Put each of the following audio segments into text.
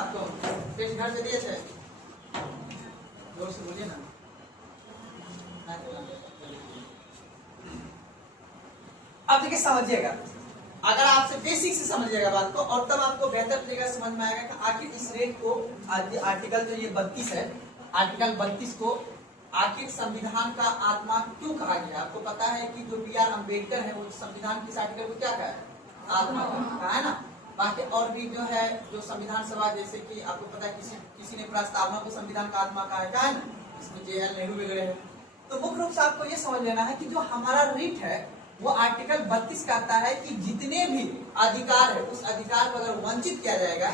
आपको टेस्ट घर से दिए थे, जोर से बोलिए ना। अब देखिए समझिएगा, अगर आपसे बेसिक से समझिएगा बात को और तब आपको बेहतर तरीके से समझ में आएगा कि आखिर इस रेट को आर्टिकल जो ये 32 है, आर्टिकल 32 को आखिर संविधान का आत्मा क्यों कहा गया। आपको पता है कि जो बी.आर. अम्बेडकर है वो संविधान किस आर्टिकल को क्या कहा है, आत्मा कहा है ना। बाकी और भी जो है जो संविधान सभा, जैसे कि आपको पता है किसी ने प्रस्तावना को संविधान का आत्मा कहा है ना, इसमें जे.एल. नेहरू वगैरह है। तो मुख्य रूप से आपको ये समझ लेना है कि जो हमारा रीट है वो आर्टिकल 32 कहता है कि जितने भी अधिकार है उस अधिकार को अगर वंचित किया जाएगा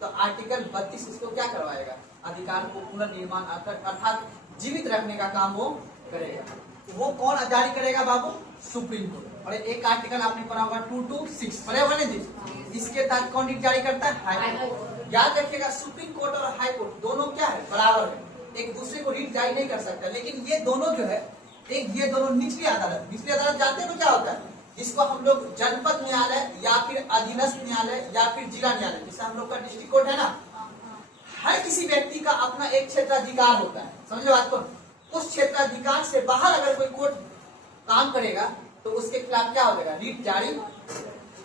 तो आर्टिकल 32 उसको क्या करवाएगा, अधिकार को पुनर्निर्माण अर्थात जीवित रखने का काम वो करेगा। वो कौन जारी करेगा बाबू, सुप्रीम कोर्ट। और एक आर्टिकल आपने पढ़ा होगा 226 पढ़े होने जी, इसके तहत कौन रीट जारी करता है, हाई कोर्ट। याद रखिएगा सुप्रीम कोर्ट और हाई कोर्ट दोनों क्या है, बराबर है, एक दूसरे को रीट जारी नहीं कर सकता। लेकिन ये दोनों जो है ये दोनों निचली अदालत जानते हैं तो क्या होता है, इसको हम लोग जनपद न्यायालय या फिर अधीनस्थ न्यायालय या फिर जिला न्यायालय, जैसे हम लोग का डिस्ट्रिक्ट कोर्ट है ना, हर किसी व्यक्ति का अपना एक क्षेत्राधिकार होता है, समझो बात को। उस क्षेत्राधिकार से बाहर अगर कोई कोर्ट काम करेगा तो उसके खिलाफ क्या हो जाएगा, रीट जारी।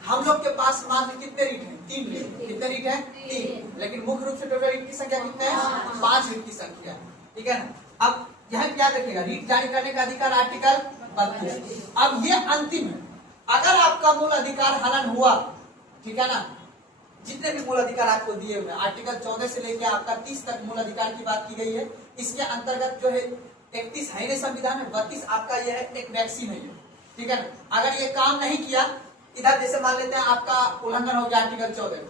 हम लोग के पास मात्र कितने रीट हैं, 3 रीट। कितने रीट हैं, 3। लेकिन मुख्य रूप से टोटल रीट की संख्या कितने हैं, 5 रीट की संख्या, ठीक है ना। अब यहाँ याद रखिएगा रीट जारी करने का अधिकार आर्टिकल 32। अब ये अंतिम है, अगर आपका मूल अधिकार हनन हुआ, ठीक है ना, जितने भी मूल अधिकार आपको दिए हुए आर्टिकल 14 से लेकर आपका 30 तक मूल अधिकार की बात की गई है। इसके अंतर्गत जो है 31 है नहीं संविधान में, 32 आपका यह है एक वैक्सीन है, ठीक है ना। अगर ये काम नहीं किया, इधर जैसे मान लेते हैं आपका उल्लंघन हो गया आर्टिकल 14,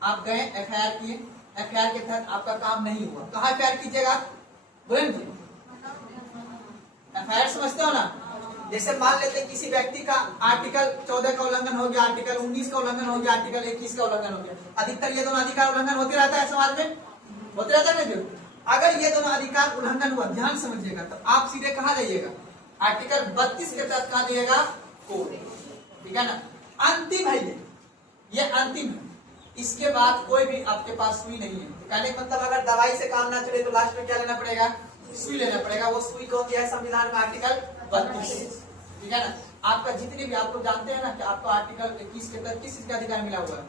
आप गए एफआईआर किए, एफआईआर के तहत आपका काम नहीं हुआ, कहाँ एफआईआर कीजिएगा, बोले जी एफआईआर समझते हो ना। जैसे मान लेते हैं किसी व्यक्ति का आर्टिकल 14 का उल्लंघन हो गया, आर्टिकल 19 का उल्लंघन हो गया, आर्टिकल 21 का उल्लंघन हो गया। अधिकतर ये दोनों अधिकार उल्लंघन होते रहता है समाज में, होते रहता है ना। अगर ये दोनों अधिकार उल्लंघन हुआ, ध्यान समझिएगा, तो आप सीधे कहाँ जाइएगा, आर्टिकल 32 के तहत कहाँ जाइएगा, कोर्ट, ठीक है ना। अंतिम है ये अंतिम है, इसके बाद कोई भी आपके पास सुई नहीं है। कहने का मतलब अगर दवाई से काम ना चले तो लास्ट में क्या लेना पड़ेगा, सुई लेना पड़ेगा। वो सुई कौन दिया है, संविधान का आर्टिकल 32, ठीक है ना। आपका जितने भी आपको जानते हैं ना कि आपको आर्टिकल 21 के तहत किस चीज का अधिकार मिला हुआ है,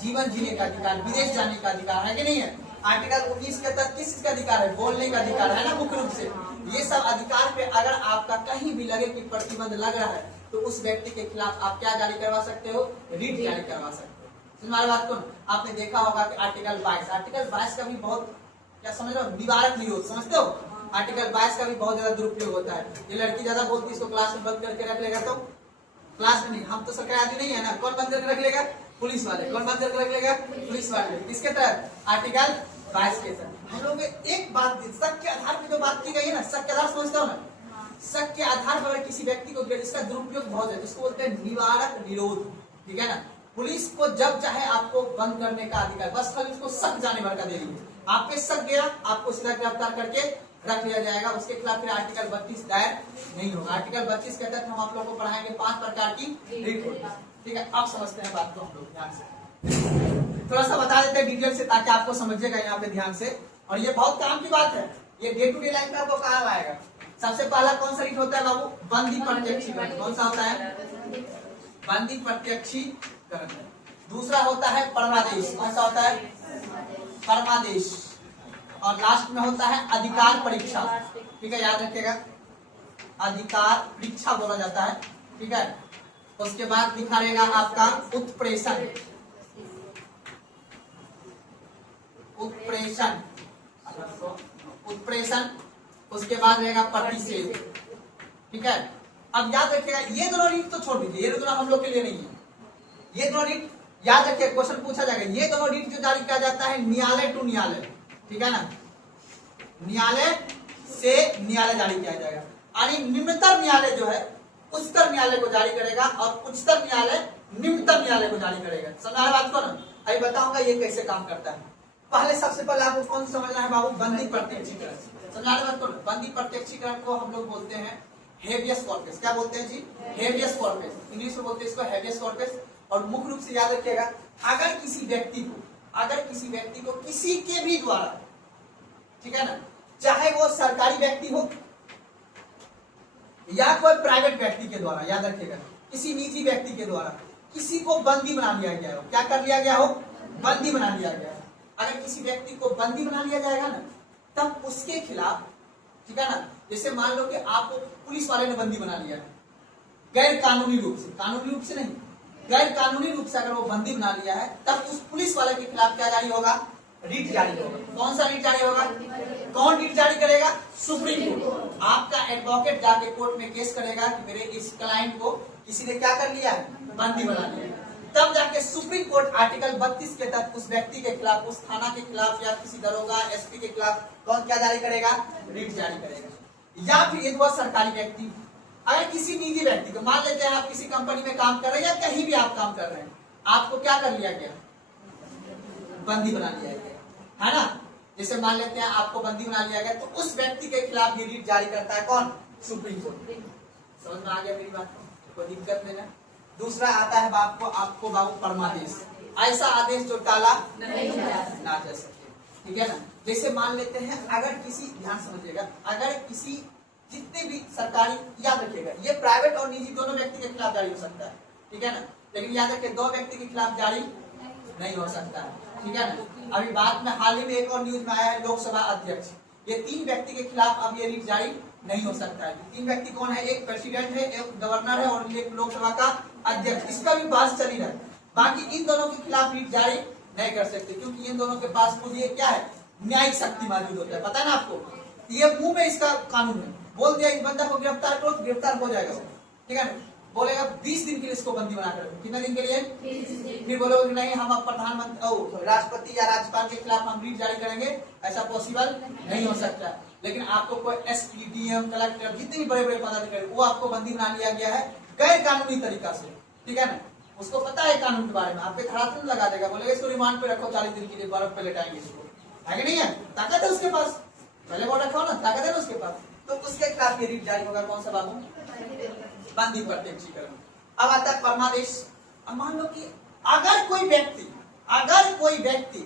जीवन जीने का अधिकार, विदेश जाने का अधिकार है कि नहीं है। आर्टिकल 19 के तहत किस चीज का अधिकार है, बोलने का अधिकार है ना मुख्य रूप से। ये सब अधिकार पे अगर आपका कहीं भी लगे कि प्रतिबंध लग रहा है तो उस व्यक्ति के खिलाफ आप क्या जारी करवा सकते हो, रीट जारी करवा सकते हो। तुम्हारी बात को आपने देखा होगा कि आर्टिकल 22 का भी बहुत क्या समझ रहे हो, निवारक निरोध, समझते हो। आर्टिकल 22 का भी बहुत ज्यादा दुरुपयोग होता है। ये लड़की ज्यादा बोलती है, इसको क्लास में बंद करके रख लेगा, तो क्लास में नहीं, हम तो सरकारी आदमी नहीं है ना, कौन बंद करके रख लेगा, पुलिस वाले। कौन बंद करके रख लेगा, पुलिस वाले। किसके तहत, आर्टिकल 22 के तहत। हम लोग एक बात, शक के आधार पर जो बात की गई है ना, शक के आधार समझते हो ना, शक के आधार पर किसी व्यक्ति को इसका दुरुपयोग बहुत है, जिसको बोलते हैं निवारक निरोध, ठीक है ना। पुलिस को जब चाहे आपको बंद करने का अधिकार, बस खाली उसको शक जाने भर का दे दीजिए, आपके शक गया, आपको सीधा गिरफ्तार करके रख लिया जाएगा, उसके खिलाफ फिर आर्टिकल 32 दायर नहीं होगा। आर्टिकल 32 के तहत हम आप लोगों को पढ़ाएंगे 5 प्रकार की रीट होती है, ठीक है। अब समझते हैं बात को हम लोग ध्यान से, थोड़ा सा बता देते हैं डिटेल से ताकि आपको समझिएगा यहाँ पे ध्यान से। और ये बहुत काम की बात है, ये डे टू डे लाइफ में आपको काम आएगा। सबसे पहला कौन सा रीट होता है बाबू, बंदी प्रत्यक्षीकरण। कौन सा होता है, बंदी प्रत्यक्षीकरण। दूसरा होता है परमादेश। कौन सा होता है, परमादेश। और लास्ट में होता है अधिकार परीक्षा, ठीक है, याद रखिएगा, अधिकार परीक्षा बोला जाता है, ठीक है। उसके बाद दिखा रहेगा आपका उत्प्रेषण, उत्प्रेषण, उत्प्रेषण। उसके बाद रहेगा प्रतिषेध, ठीक है। अब याद रखिएगा, ये दोनों रीट तो छोड़ दीजिए, ये दोनों हम लोग के लिए नहीं है। ये दोनों रीट याद रखिए, क्वेश्चन पूछा जाएगा, ये दोनों रीट जो जारी किया जाता है न्यायालय टू न्यायालय, ठीक है ना, न्यायालय से न्यायालय जारी किया जाएगा। यानी निम्नतम न्यायालय जो है उच्चतर न्यायालय को जारी करेगा और उच्चतर न्यायालय निम्नतम न्यायालय को जारी करेगा। समझा बात को ना, अभी बताऊंगा ये कैसे काम करता है। पहले सबसे पहले आपको कौन समझना है बाबू, बंदी प्रत्यक्षीकरण। समझा बात को, बंदी प्रत्यक्षीकरण को हम लोग बोलते हैं हेबियस कॉर्पस। क्या बोलते हैं जी, हेबियस कॉर्पस, इंग्लिश में बोलते हैं इसको हेबियस कॉर्पस। और मुख्य रूप से याद रखिएगा, अगर किसी व्यक्ति को अगर किसी व्यक्ति को किसी के भी द्वारा, ठीक है ना, चाहे वो सरकारी व्यक्ति हो या कोई प्राइवेट व्यक्ति के द्वारा, याद रखिएगा, किसी निजी व्यक्ति के द्वारा किसी को बंदी बना लिया गया हो, क्या कर लिया गया हो, बंदी बना लिया गया हो। अगर किसी व्यक्ति को बंदी बना लिया जाएगा ना, तब उसके खिलाफ, ठीक है ना, जैसे मान लो कि आपको पुलिस वाले ने बंदी बना लिया है, गैर कानूनी रूप से, कानूनी रूप से नहीं, गैर कानूनी रूप से अगर वो बंदी बना लिया है, तब उस पुलिस वाले के खिलाफ क्या जारी होगा, रिट जारी होगा। कौन सा रिट जारी होगा, कौन रिट जारी करेगा, सुप्रीम कोर्ट। आपका एडवोकेट जाके कोर्ट में केस करेगा कि मेरे इस क्लाइंट को किसी ने क्या कर लिया है, बंदी बना लिया है, तब जाके सुप्रीम कोर्ट आर्टिकल 32 के तहत उस व्यक्ति के खिलाफ, उस थाना के खिलाफ या किसी दरोगा एसपी के खिलाफ कौन क्या जारी करेगा, रिट जारी करेगा। या फिर एक बार सरकारी व्यक्ति, अगर किसी निजी व्यक्ति को, मान लेते हैं आप किसी कंपनी में काम कर रहे हैं या कहीं भी आप काम कर रहे हैं, आपको क्या कर लिया गया, बंदी बना लिया गया, है ना। जैसे मान लेते हैं आपको बंदी बना लिया गया, तो उस व्यक्ति के खिलाफ ये रिट जारी करता है कौन, सुप्रीम कोर्ट। समझ में आ गया मेरी बात, कोई दिक्कत नहीं ना। दूसरा आता है आपको बाबू परमादेश, ऐसा आदेश जो टाला ना जा सके, ठीक है ना। जैसे मान लेते हैं अगर किसी, ध्यान समझिएगा, अगर किसी, जितने भी सरकारी, याद रखिएगा ये प्राइवेट और निजी दोनों व्यक्ति के खिलाफ जारी हो सकता है, ठीक है ना, लेकिन याद रखिए दो व्यक्ति के खिलाफ जारी नहीं हो सकता है, ठीक है ना। अभी बाद में हाल ही में एक और न्यूज में आया है, लोकसभा अध्यक्ष, ये 3 व्यक्ति के खिलाफ अब ये रिट जारी नहीं हो सकता है। 3 व्यक्ति कौन है, एक प्रेसिडेंट है, एक गवर्नर है और एक लोकसभा का अध्यक्ष, इसका भी बात चली रहा है। बाकी इन दोनों के खिलाफ रिट जारी नहीं कर सकते, क्योंकि इन दोनों के पास खुद ये क्या है, न्यायिक शक्ति मौजूद होता है, पता है ना आपको, ये मुंह में इसका कानून है, बोल दिया इस बंदा को गिरफ्तार करो तो गिरफ्तार हो जाएगा, ठीक है ना। बोलेगा 20 दिन के लिए इसको बंदी बना कर, कितने दिन के लिए, 20 दिन। फिर बोलोगे नहीं हम अब प्रधानमंत्री, राष्ट्रपति या राज्यपाल के खिलाफ हम रिट जारी करेंगे, ऐसा पॉसिबल नहीं हो सकता। लेकिन आपको कोई एसपी, डीएम, कलेक्टर, जितने भी बड़े बड़े पदाधिकारी, वो आपको बंदी बना लिया गया है गैर कानूनी तरीका से, ठीक है ना, उसको पता है कानून के बारे में, आपके धरातल लगा देगा, बोलेगा इसको रिमांड पे रखो 40 दिन के लिए, बर्फ पे लेटाएंगे इसको, है कि नहीं है, ताकत है उसके पास, पहले वो रखो ना, ताकत है ना उसके पास, तो उसके खिलाफ ये रिट जारी होगा, कौन सा बाबू, बंदी प्रत्यक्षीकरण। अब आता है परमादेश। अब मान लो कि अगर कोई व्यक्ति,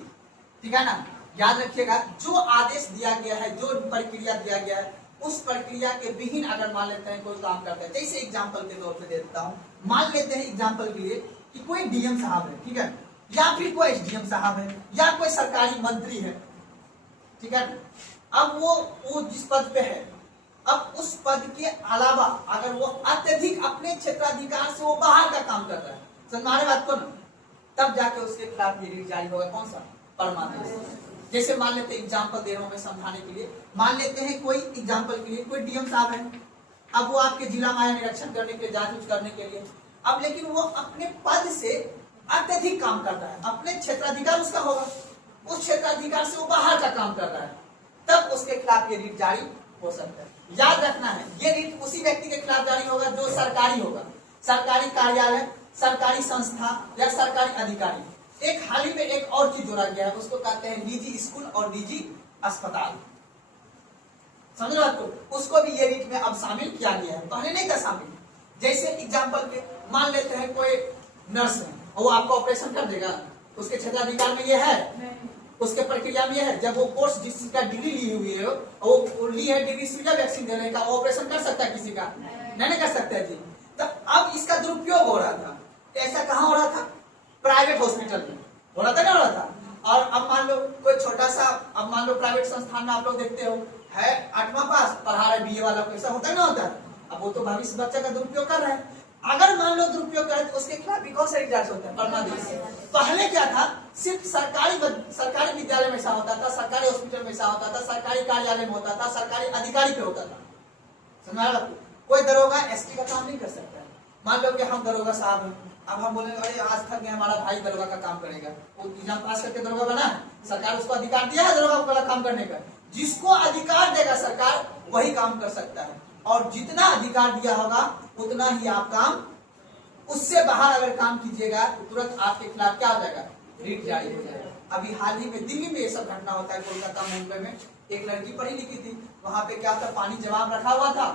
ठीक है ना, याद रखिएगा, जो आदेश दिया गया है, जो प्रक्रिया दिया गया है, उस प्रक्रिया के विहीन अगर मान लेते हैं कोई काम करता है, जैसे एग्जाम्पल के तौर पे दे देता हूँ, मान लेते हैं एग्जाम्पल के लिए कि कोई डीएम साहब है, ठीक है, या फिर कोई एसडीएम साहब है, या कोई सरकारी मंत्री है, ठीक है। अब वो जिस पद पे है, अब उस पद के अलावा अगर वो अत्यधिक अपने क्षेत्राधिकार से वो बाहर का काम कर रहा है, हमारे बात को ना, तब जाके उसके खिलाफ ये रिट जारी होगा, कौन सा, परमादेश। जैसे मान लेते हैं एग्जाम्पल दे रहा हूं मैं समझाने के लिए, मान लेते हैं कोई एग्जाम्पल के लिए कोई डीएम साहब है, अब वो आपके जिला में निरीक्षण करने के लिए, जांच करने के लिए, अब लेकिन वो अपने पद से अत्यधिक काम कर रहा है, अपने क्षेत्राधिकार उसका होगा, उस क्षेत्राधिकार से वो बाहर का काम कर रहा है, तब उसके खिलाफ ये रिट जारी हो सकता है। याद रखना है, ये रिट उसी व्यक्ति के खिलाफ जारी होगा जो सरकारी होगा, सरकारी कार्यालय, सरकारी संस्था या सरकारी अधिकारी। एक हाल ही में एक और चीज जोड़ा गया है, उसको कहते हैं निजी स्कूल और निजी अस्पताल, समझ रहे हो, उसको भी ये रिट में अब शामिल किया गया है, पहले नहीं था शामिल। जैसे एग्जाम्पल पे मान लेते हैं कोई नर्स है, वो आपको ऑपरेशन कर देगा, उसके क्षेत्राधिकार में ये है, उसके प्रक्रिया में है, जब वो कोर्स जिसका डिग्री ली हुई है, वो ली है डिग्री सीधा वैक्सीन देने का, वो ऑपरेशन कर सकता है किसी का, नहीं कर सकता है जी। तो अब इसका दुरुपयोग हो रहा था, ऐसा कहाँ हो रहा था, प्राइवेट हॉस्पिटल में हो रहा था, ना हो रहा था। और अब मान लो कोई छोटा सा, अब मान लो प्राइवेट संस्थान में आप लोग देखते हो, है 8वां पास पढ़ा रहा है बीए वाला, ऐसा होता है ना होता है, अब वो तो भविष्य बच्चा का दुरुपयोग कर रहा है, अगर मान लो दुरुपयोग करे तो उसके खिलाफ भी कौन सा रिट जारी होता है, परमादेश। पहले क्या था, सिर्फ सरकारी विद्यालय में ऐसा होता था, सरकारी हॉस्पिटल में ऐसा होता था, सरकारी कार्यालय में होता था, सरकारी अधिकारी पे होता था, समझ रहे, कोई दरोगा एसटी का काम नहीं कर सकता है। मान लो कि हम दरोगा साहब हैं, अब हम बोलेंगे अरे आज तक में हमारा भाई दरोगा का काम करेगा, वो एग्जाम पास करके दरोगा बना है, सरकार उसको अधिकार दिया है दरोगा वाला काम करने का, जिसको अधिकार देगा सरकार वही काम कर सकता है, और जितना अधिकार दिया होगा उतना ही आप काम, उससे बाहर अगर काम कीजिएगा तो तुरंत आपके खिलाफ क्या हो जाएगा, रिट जारी हो जाएगा। अभी हाल ही में दिल्ली में ये सब घटना होता है, कोलकाता मुंबई में एक लड़की पढ़ी लिखी थी, वहां पे क्या था, पानी जमाव रखा हुआ था,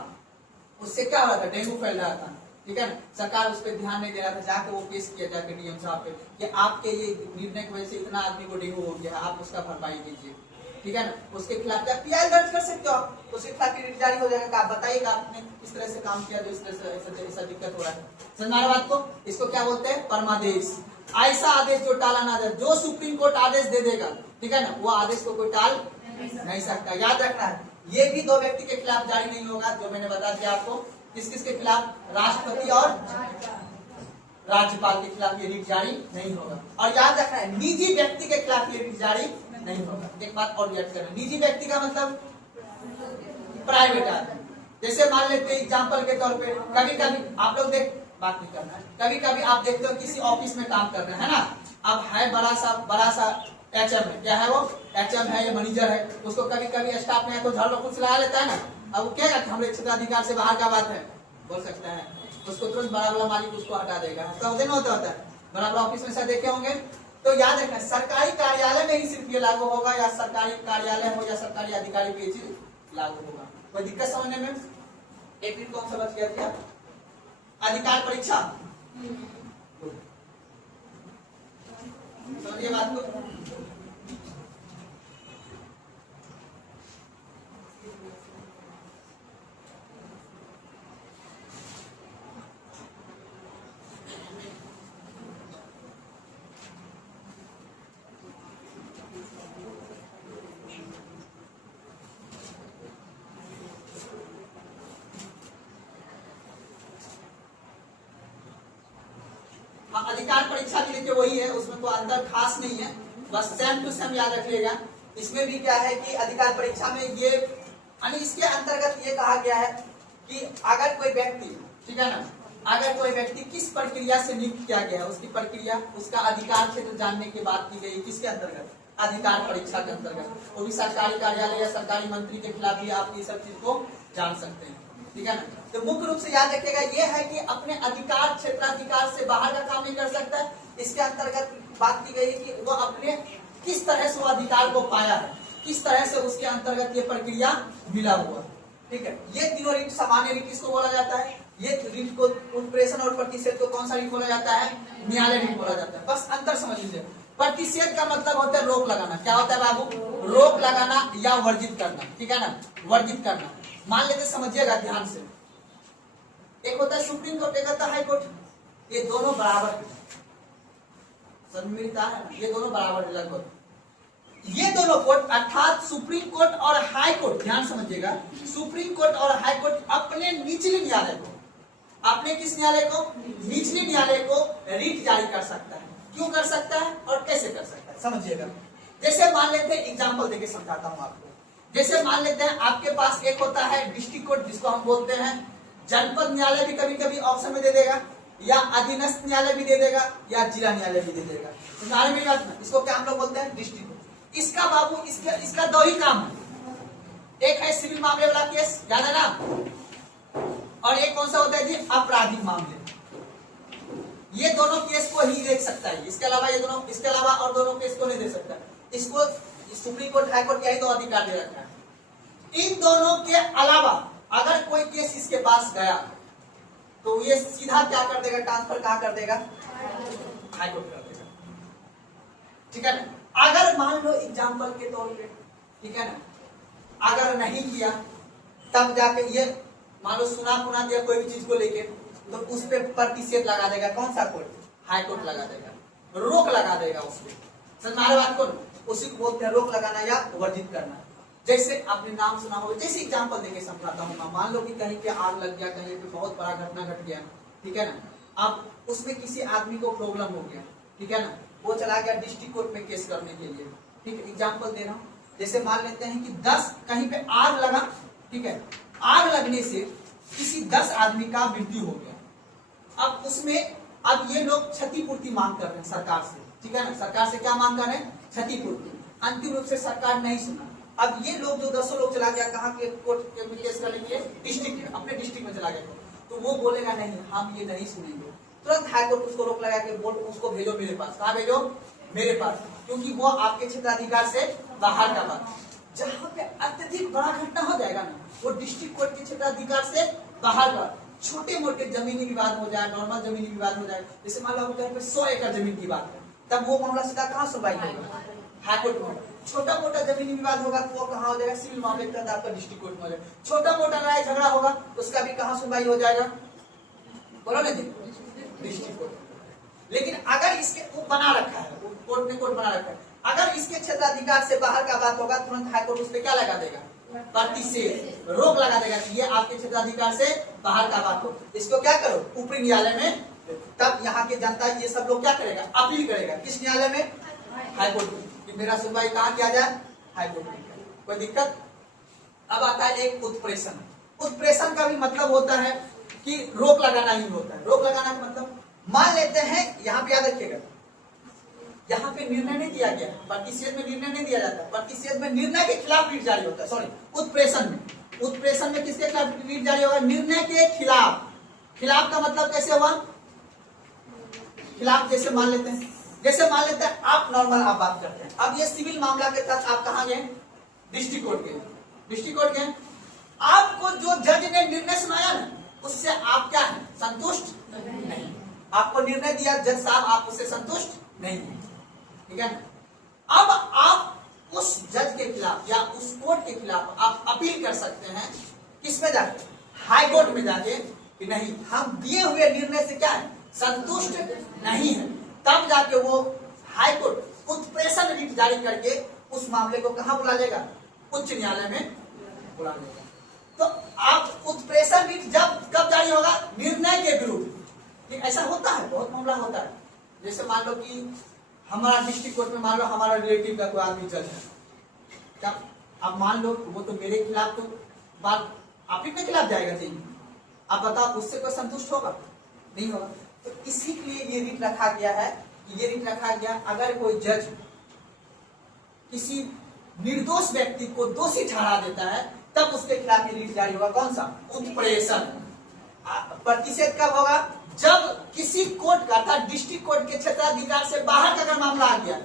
उससे क्या हो रहा था, डेंगू फैल रहा था, ठीक है ना। सरकार उस पर ध्यान नहीं दे रहा था, जाके वो केस किया जाके डीएम साहब पे कि आपके ये निर्णय की वजह से इतना आदमी को डेंगू हो गया, आप उसका भरपाई कीजिए, ठीक है ना। उसके खिलाफ पीआई दर्ज कर सकते हो आप, उसके खिलाफ रिट जारी हो जाएगा। आप बताइएगा आपने किस तरह से काम किया जो इस तरह से ऐसा दिक्कत हो रहा है। समझ बात को, इसको क्या बोलते हैं, परमादेश। ऐसा आदेश जो टाला ना जाए, जो सुप्रीम कोर्ट आदेश दे देगा, ठीक है ना, वो आदेश को कोई टाल नहीं सकता। याद रखना है, ये भी दो व्यक्ति के खिलाफ जारी नहीं होगा, जो मैंने बता दिया आपको। किस किस के खिलाफ, राष्ट्रपति और राज्यपाल के खिलाफ ये रिट जारी नहीं होगा। और याद रखना है, निजी व्यक्ति के खिलाफ ये रिट जारी नहीं होगा। एक बात और याद करना, निजी व्यक्ति का मतलब प्राइवेट आदमी। जैसे मान लेते हैं एग्जाम्पल के तौर पे, कभी कभी आप लोग बात नहीं करना है, कभी कभी आप देखते हो किसी ऑफिस में काम कर रहे हैं ना, अब है बड़ा सा एचएम है, क्या है वो, एचएम है या मैनेजर है, उसको कभी कभी स्टाफ में तो झाड़ कुछ लगा लेता है ना। अब वो क्या कहते हैं, हमारे क्षेत्राधिकार से बाहर का बात है, बोल सकते हैं, उसको तुरंत बड़ा वाला मालिक उसको हटा देगा। ऐसा होता है बड़ा बड़ा ऑफिस में, देखे होंगे। तो याद रखना, सरकारी कार्यालय में ही सिर्फ ये लागू होगा, या सरकारी कार्यालय हो या सरकारी अधिकारी पे ये चीज लागू होगा। कोई दिक्कत समझने में? एक मिनट कौन सा बच गया था, अधिकार परीक्षा, समझिए बात को। अधिकार परीक्षा के लिए वही है, उसमें कोई अंतर खास नहीं है, बस सेम टू सेम याद रखिएगा। इसमें भी क्या है कि अधिकार परीक्षा में ये यानी इसके अंतर्गत ये कहा गया है कि अगर कोई व्यक्ति, ठीक है ना, अगर कोई व्यक्ति किस प्रक्रिया से नियुक्त किया गया है, उसकी प्रक्रिया, उसका अधिकार क्षेत्र जानने की बात की गई, किसके अंतर्गत, अधिकार परीक्षा के अंतर्गत। वो भी सरकारी कार्यालय या सरकारी मंत्री के खिलाफ भी आप ये सब चीज को जान सकते हैं, ठीक है ना। तो मुख्य रूप से याद रखिएगा ये है कि अपने अधिकार क्षेत्राधिकार से बाहर का काम नहीं कर सकता है। इसके अंतर्गत बात की गई कि वो अपने किस तरह से वो अधिकार को पाया है, किस तरह से उसके अंतर्गत ये प्रक्रिया मिला हुआ, ठीक है। ये तीनों रिट, सामान्य रिट किसको बोला जाता है, ये रिट को, प्रेषण और प्रतिषेध को कौन सा रिट बोला जाता है, न्यायालय रिट बोला जाता है। बस अंतर समझ लीजिए। प्रतिषेध का मतलब होता है रोक लगाना। क्या होता है बाबू, रोक लगाना या वर्जित करना, ठीक है ना, वर्जित करना। मान लेते, समझिएगा ध्यान से, एक होता है सुप्रीम कोर्ट, एक होता है हाई कोर्ट। ये दोनों बराबर है, समझता है, ये दोनों बराबर है लगभग। ये दोनों कोर्ट अर्थात सुप्रीम कोर्ट और हाई कोर्ट, ध्यान समझिएगा, सुप्रीम कोर्ट और हाई कोर्ट अपने निचले न्यायालय को, अपने किस न्यायालय को, निचले न्यायालय को रिट जारी कर सकता है। क्यों कर सकता है और कैसे कर सकता है, समझिएगा। जैसे मान लेते हैं, एग्जाम्पल देके समझाता हूं आपको। जैसे मान लेते हैं आपके पास एक होता है डिस्ट्रिक्ट कोर्ट, जिसको हम बोलते हैं, जनपद न्यायालय भी कभी कभी ऑप्शन में दे देगा, या अधीनस्थ न्यायालय भी दे देगा, या जिला न्यायालय भी दे देगा। इसको क्या हम लोग बोलते हैं, डिस्ट्रिक्ट कोर्ट। इसका बाबू, इसका दो ही काम है, एक है सिविल मामले वाला केस, याद है ना, और एक कौन सा होता है जी, आपराधिक मामले। ये दोनों केस को ही देख सकता है, इसके अलावा ये दोनों, इसके अलावा और दोनों केस को नहीं दे सकता। इसको सुप्रीम कोर्ट, हाई कोर्ट, यही दो अधिकार दे रखा है। इन दोनों के अलावा अगर कोई केस इसके पास गया तो ये सीधा क्या कर देगा, ट्रांसफर कहाँ कर देगा, हाई कोर्ट कर देगा, ठीक है ना। अगर मान लो एग्जाम्पल के तौर पे, ठीक है ना, अगर नहीं किया तब जाके ये मान लो सुना दिया कोई भी चीज को लेके, तो उस पे प्रतिषेध लगा देगा, कौन सा कोर्ट, हाई कोर्ट लगा देगा, रोक लगा देगा उस पे। समझ में आ रहा बात को, उसी को बोलते हैं रोक लगाना या वर्जित करना। जैसे आपने नाम सुना होगा, जैसे एग्जाम्पल देके समझाता हूँ। मान लो कि कहीं पे आग लग गया, कहीं पे बहुत बड़ा घटना घट गया, ठीक है ना। अब उसमें किसी आदमी को प्रॉब्लम हो गया, ठीक है ना, वो चला गया डिस्ट्रिक्ट कोर्ट में केस करने के लिए, ठीक है। एग्जाम्पल दे रहा हूँ, जैसे मान लेते हैं कि 10 कहीं पे आग लगा, ठीक है, आग लगने से किसी 10 आदमी का मृत्यु हो गया। अब उसमें अब ये लोग क्षतिपूर्ति मांग कर रहे हैं सरकार से, ठीक है ना, सरकार से क्या मांग कर रहे हैं, क्षतिपूर्ति। अंतिम रूप से सरकार नहीं सुना। अब ये लोग जो 10 लोग चला गया, कहाँ के कोर्ट के केस करने के लिए, डिस्ट्रिक्ट, अपने डिस्ट्रिक्ट में चला गया, तो वो बोलेगा नहीं, हम ये नहीं सुनेंगे। तुरंत हाई कोर्ट उसको रोक लगा के बोल, उसको भेजो मेरे पास। कहाँ भेजो, मेरे पास, क्योंकि वो आपके क्षेत्राधिकार से बाहर का बात। जहाँ पे अत्यधिक बड़ा घटना हो जाएगा ना, वो डिस्ट्रिक्ट कोर्ट के क्षेत्राधिकार से बाहर का, छोटे मोटे जमीनी विवाद हो जाए, नॉर्मल जमीनी विवाद हो जाए, जैसे मान लो कहीं पे 100 एकड़ जमीन की बात है, तब वो मामला सीधा कहाँ सुनवाई होगा? हाईकोर्ट में। छोटा मोटा जमीनी विवाद होगा तो वो कहाँ हो जाएगा? सिविल मामले के तहत आपका डिस्ट्रिक्ट कोर्ट में हो जाएगा। छोटा मोटा लड़ाई झगड़ा होगा उसका भी कहाँ सुनवाई हो जाएगा? बोलो ना जी, डिस्ट्रिक्ट कोर्ट। लेकिन अगर इसके वो बना रखा है, कोर्ट में कोर्ट बना रखा है, अगर इसके क्षेत्राधिकार से बाहर का बात होगा तुरंत हाईकोर्ट उस पर क्या लगा देगा? प्रतिषेध, रोक लगा देगा कि ये आपके क्षेत्राधिकार से बाहर का बात हो, इसको क्या करो? ऊपरी न्यायालय में। तब यहाँ के जनता ये सब लोग क्या करेगा? अपील करेगा। किस न्यायालय में? हाईकोर्ट में। कि मेरा सुनवाई कहाँ किया जाए? हाईकोर्ट में। कोई दिक्कत? अब आता है एक उत्प्रेषण। उत्प्रेषण का भी मतलब होता है कि रोक लगाना ही होता है। रोक लगाना का मतलब, मान लेते हैं, यहाँ पे याद रखिएगा, यहाँ पे निर्णय नहीं दिया गया, प्रतिषेध में निर्णय नहीं दिया जाता, प्रतिषेध में निर्णय के खिलाफ रीट जारी होता है। सॉरी, उत्प्रेषण में किसके खिलाफ रीट जारी होगा? निर्णय के खिलाफ। खिलाफ का मतलब कैसे हुआ? खिलाफ जैसे मान लेते हैं आप नॉर्मल आप बात करते हैं, अब ये सिविल मामला के तहत आप कहाँ गए? डिस्ट्रिक्ट कोर्ट गए। डिस्ट्रिक्ट कोर्ट गए, आपको जो जज ने निर्णय सुनाया ना, उससे आप क्या है? संतुष्ट नहीं। आपको निर्णय दिया जज साहब, आप उससे संतुष्ट नहीं है, ठीक है। अब आप उस जज के खिलाफ या उस कोर्ट के खिलाफ आप अपील कर सकते हैं। किसमें जाके? हाई कोर्ट में जाके कि नहीं, हम दिए हुए निर्णय से क्या है? संतुष्ट नहीं है। तब जाके वो हाई कोर्ट उत्प्रेषण रीट जारी करके उस मामले को कहां बुला लेगा? उच्च न्यायालय में बुला लेगा। तो आप उत्प्रेषण रीट जब कब जारी होगा? निर्णय के विरुद्ध। ऐसा होता है, बहुत मामला होता है। जैसे मान लो कि हमारा डिस्ट्रिक्ट कोर्ट में मान लो हमारा रिलेटिव का कोई आदमी जज है, क्या अब मान लो वो तो मेरे खिलाफ तो बात आप ही के खिलाफ जाएगा जी, आप बताओ उससे कोई संतुष्ट होगा? नहीं होगा। तो इसी के लिए ये रीट रखा गया है कि ये रीट रखा गया, अगर कोई जज किसी निर्दोष व्यक्ति को दोषी ठहरा देता है तब उसके खिलाफ ये रीट जारी होगा। कौन सा? उत्प्रेषण। प्रतिषेध कब होगा? जब किसी कोर्ट का अर्थात डिस्ट्रिक्ट कोर्ट के क्षेत्राधिकार से बाहर का अगर मामला आ गया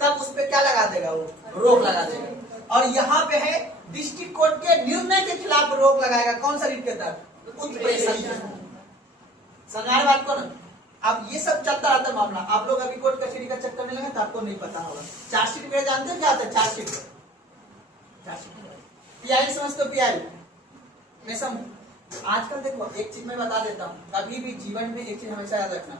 तब उस पर क्या लगा देगा? वो रोक लगा देगा। और यहाँ पे है डिस्ट्रिक्ट कोर्ट के निर्णय के खिलाफ रोक लगाएगा। कौन सा रीट के तहत? उत्प्रेषण। समझाए बात को ना? अब ये सब चलता रहता है मामला। आप लोग अभी कोर्ट कचहरी का चक्कर में लगे तो आपको नहीं पता होगा। चार्जशीट में जानते हैं क्या होता है? चार्जशीट पीआई समझते हो? पीआई मैं समझ आजकल देखो एक चीज मैं बता देता हूँ, कभी भी जीवन में एक चीज हमेशा याद रखना,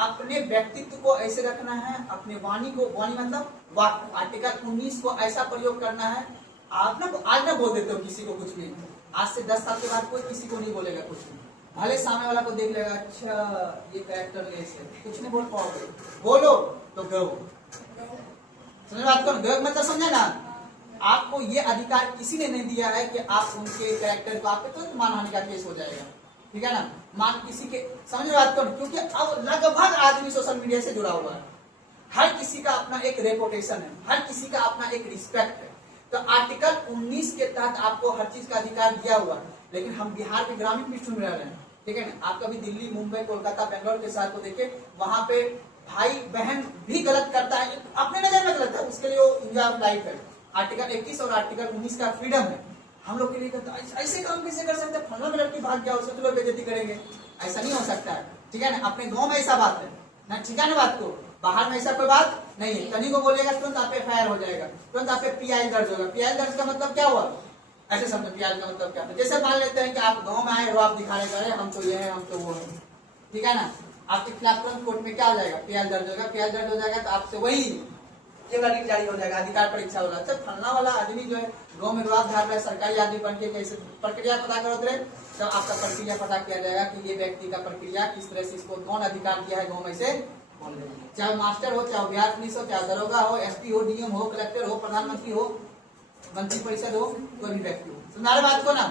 अपने व्यक्तित्व को ऐसे रखना है, अपने वाणी को, वाणी मतलब वाक्य, आर्टिकल 19 को ऐसा प्रयोग करना है। आप ना आज ना बोल देते हो किसी को कुछ भी, आज से 10 साल के बाद कोई किसी को नहीं बोलेगा कुछ भी। भले सामने वाला को देख लेगा, अच्छा ये कैरेक्टर लेस है, कुछ नहीं बोल पाओगे। बोलो तो गो, समझ बात को? गो मतलब समझे ना? आपको ये अधिकार किसी ने नहीं दिया है कि आप उनके कैरेक्टर को, आप पे तो मानहानि का केस हो जाएगा, ठीक है ना? मान किसी के, समझ बात को? क्योंकि अब लगभग आदमी सोशल मीडिया से जुड़ा हुआ है, हर किसी का अपना एक रेपुटेशन है, हर किसी का अपना एक रिस्पेक्ट है। तो आर्टिकल 19 के तहत आपको हर चीज का अधिकार दिया हुआ है। लेकिन हम बिहार के ग्रामीण पृष्ठभूमि में रह रहे हैं, ठीक है ना? आप कभी दिल्ली, मुंबई, कोलकाता, बेंगलोर के साथ को देखे, वहां पे भाई बहन भी गलत करता है, अपने नजर में गलत है, उसके लिए वो एंजॉय ऑफ लाइफ है। आर्टिकल 21 और आर्टिकल 19 का फ्रीडम है, हम लोग के लिए करता है। ऐसे काम कैसे कर सकते हैं? फलना में लड़की भाग गया, उससे तो लोग बेइज्जती करेंगे, ऐसा नहीं हो सकता है, ठीक है ना? अपने गाँव में ऐसा बात है ना, ठीक है ना बात को? बाहर में ऐसा कोई बात नहीं है। कहीं को बोलेगा तुरंत आप पे एफआईआर हो जाएगा, तुरंत आप पे पीआई दर्ज होगा। पीआई दर्ज का मतलब क्या हुआ? ऐसे समझो पीआई का मतलब क्या है? जैसे मान लेते हैं कि आप गांव में आए हो, आप दिखाने जा रहे हैं हम तो ये है, हम तो वो है, ठीक है ना? आपके खिलाफ तुरंत कोर्ट में क्या हो जाएगा? पीआई दर्ज होगा। पीआई दर्ज हो जाएगा तो आपसे वही रीट जारी हो जाएगा, अधिकार परीक्षा होगा। अच्छा फलना वाला आदमी जो है गाँव में विवाद धार रहा है, सरकारी आदमी बन के कैसे प्रक्रिया पता करो तो आपका प्रक्रिया पता किया जाएगा कि ये व्यक्ति का प्रक्रिया किस तरह से, इसको कौन अधिकार दिया है गाँव में से, चाहे मास्टर हो, चाहे बिहार पुलिस हो, चाहे दरोगा हो, एसपी हो, डीएम हो, कलेक्टर हो, प्रधानमंत्री हो, मंत्री परिषद हो, कोई भी व्यक्ति हो। सुना रहे बात को ना?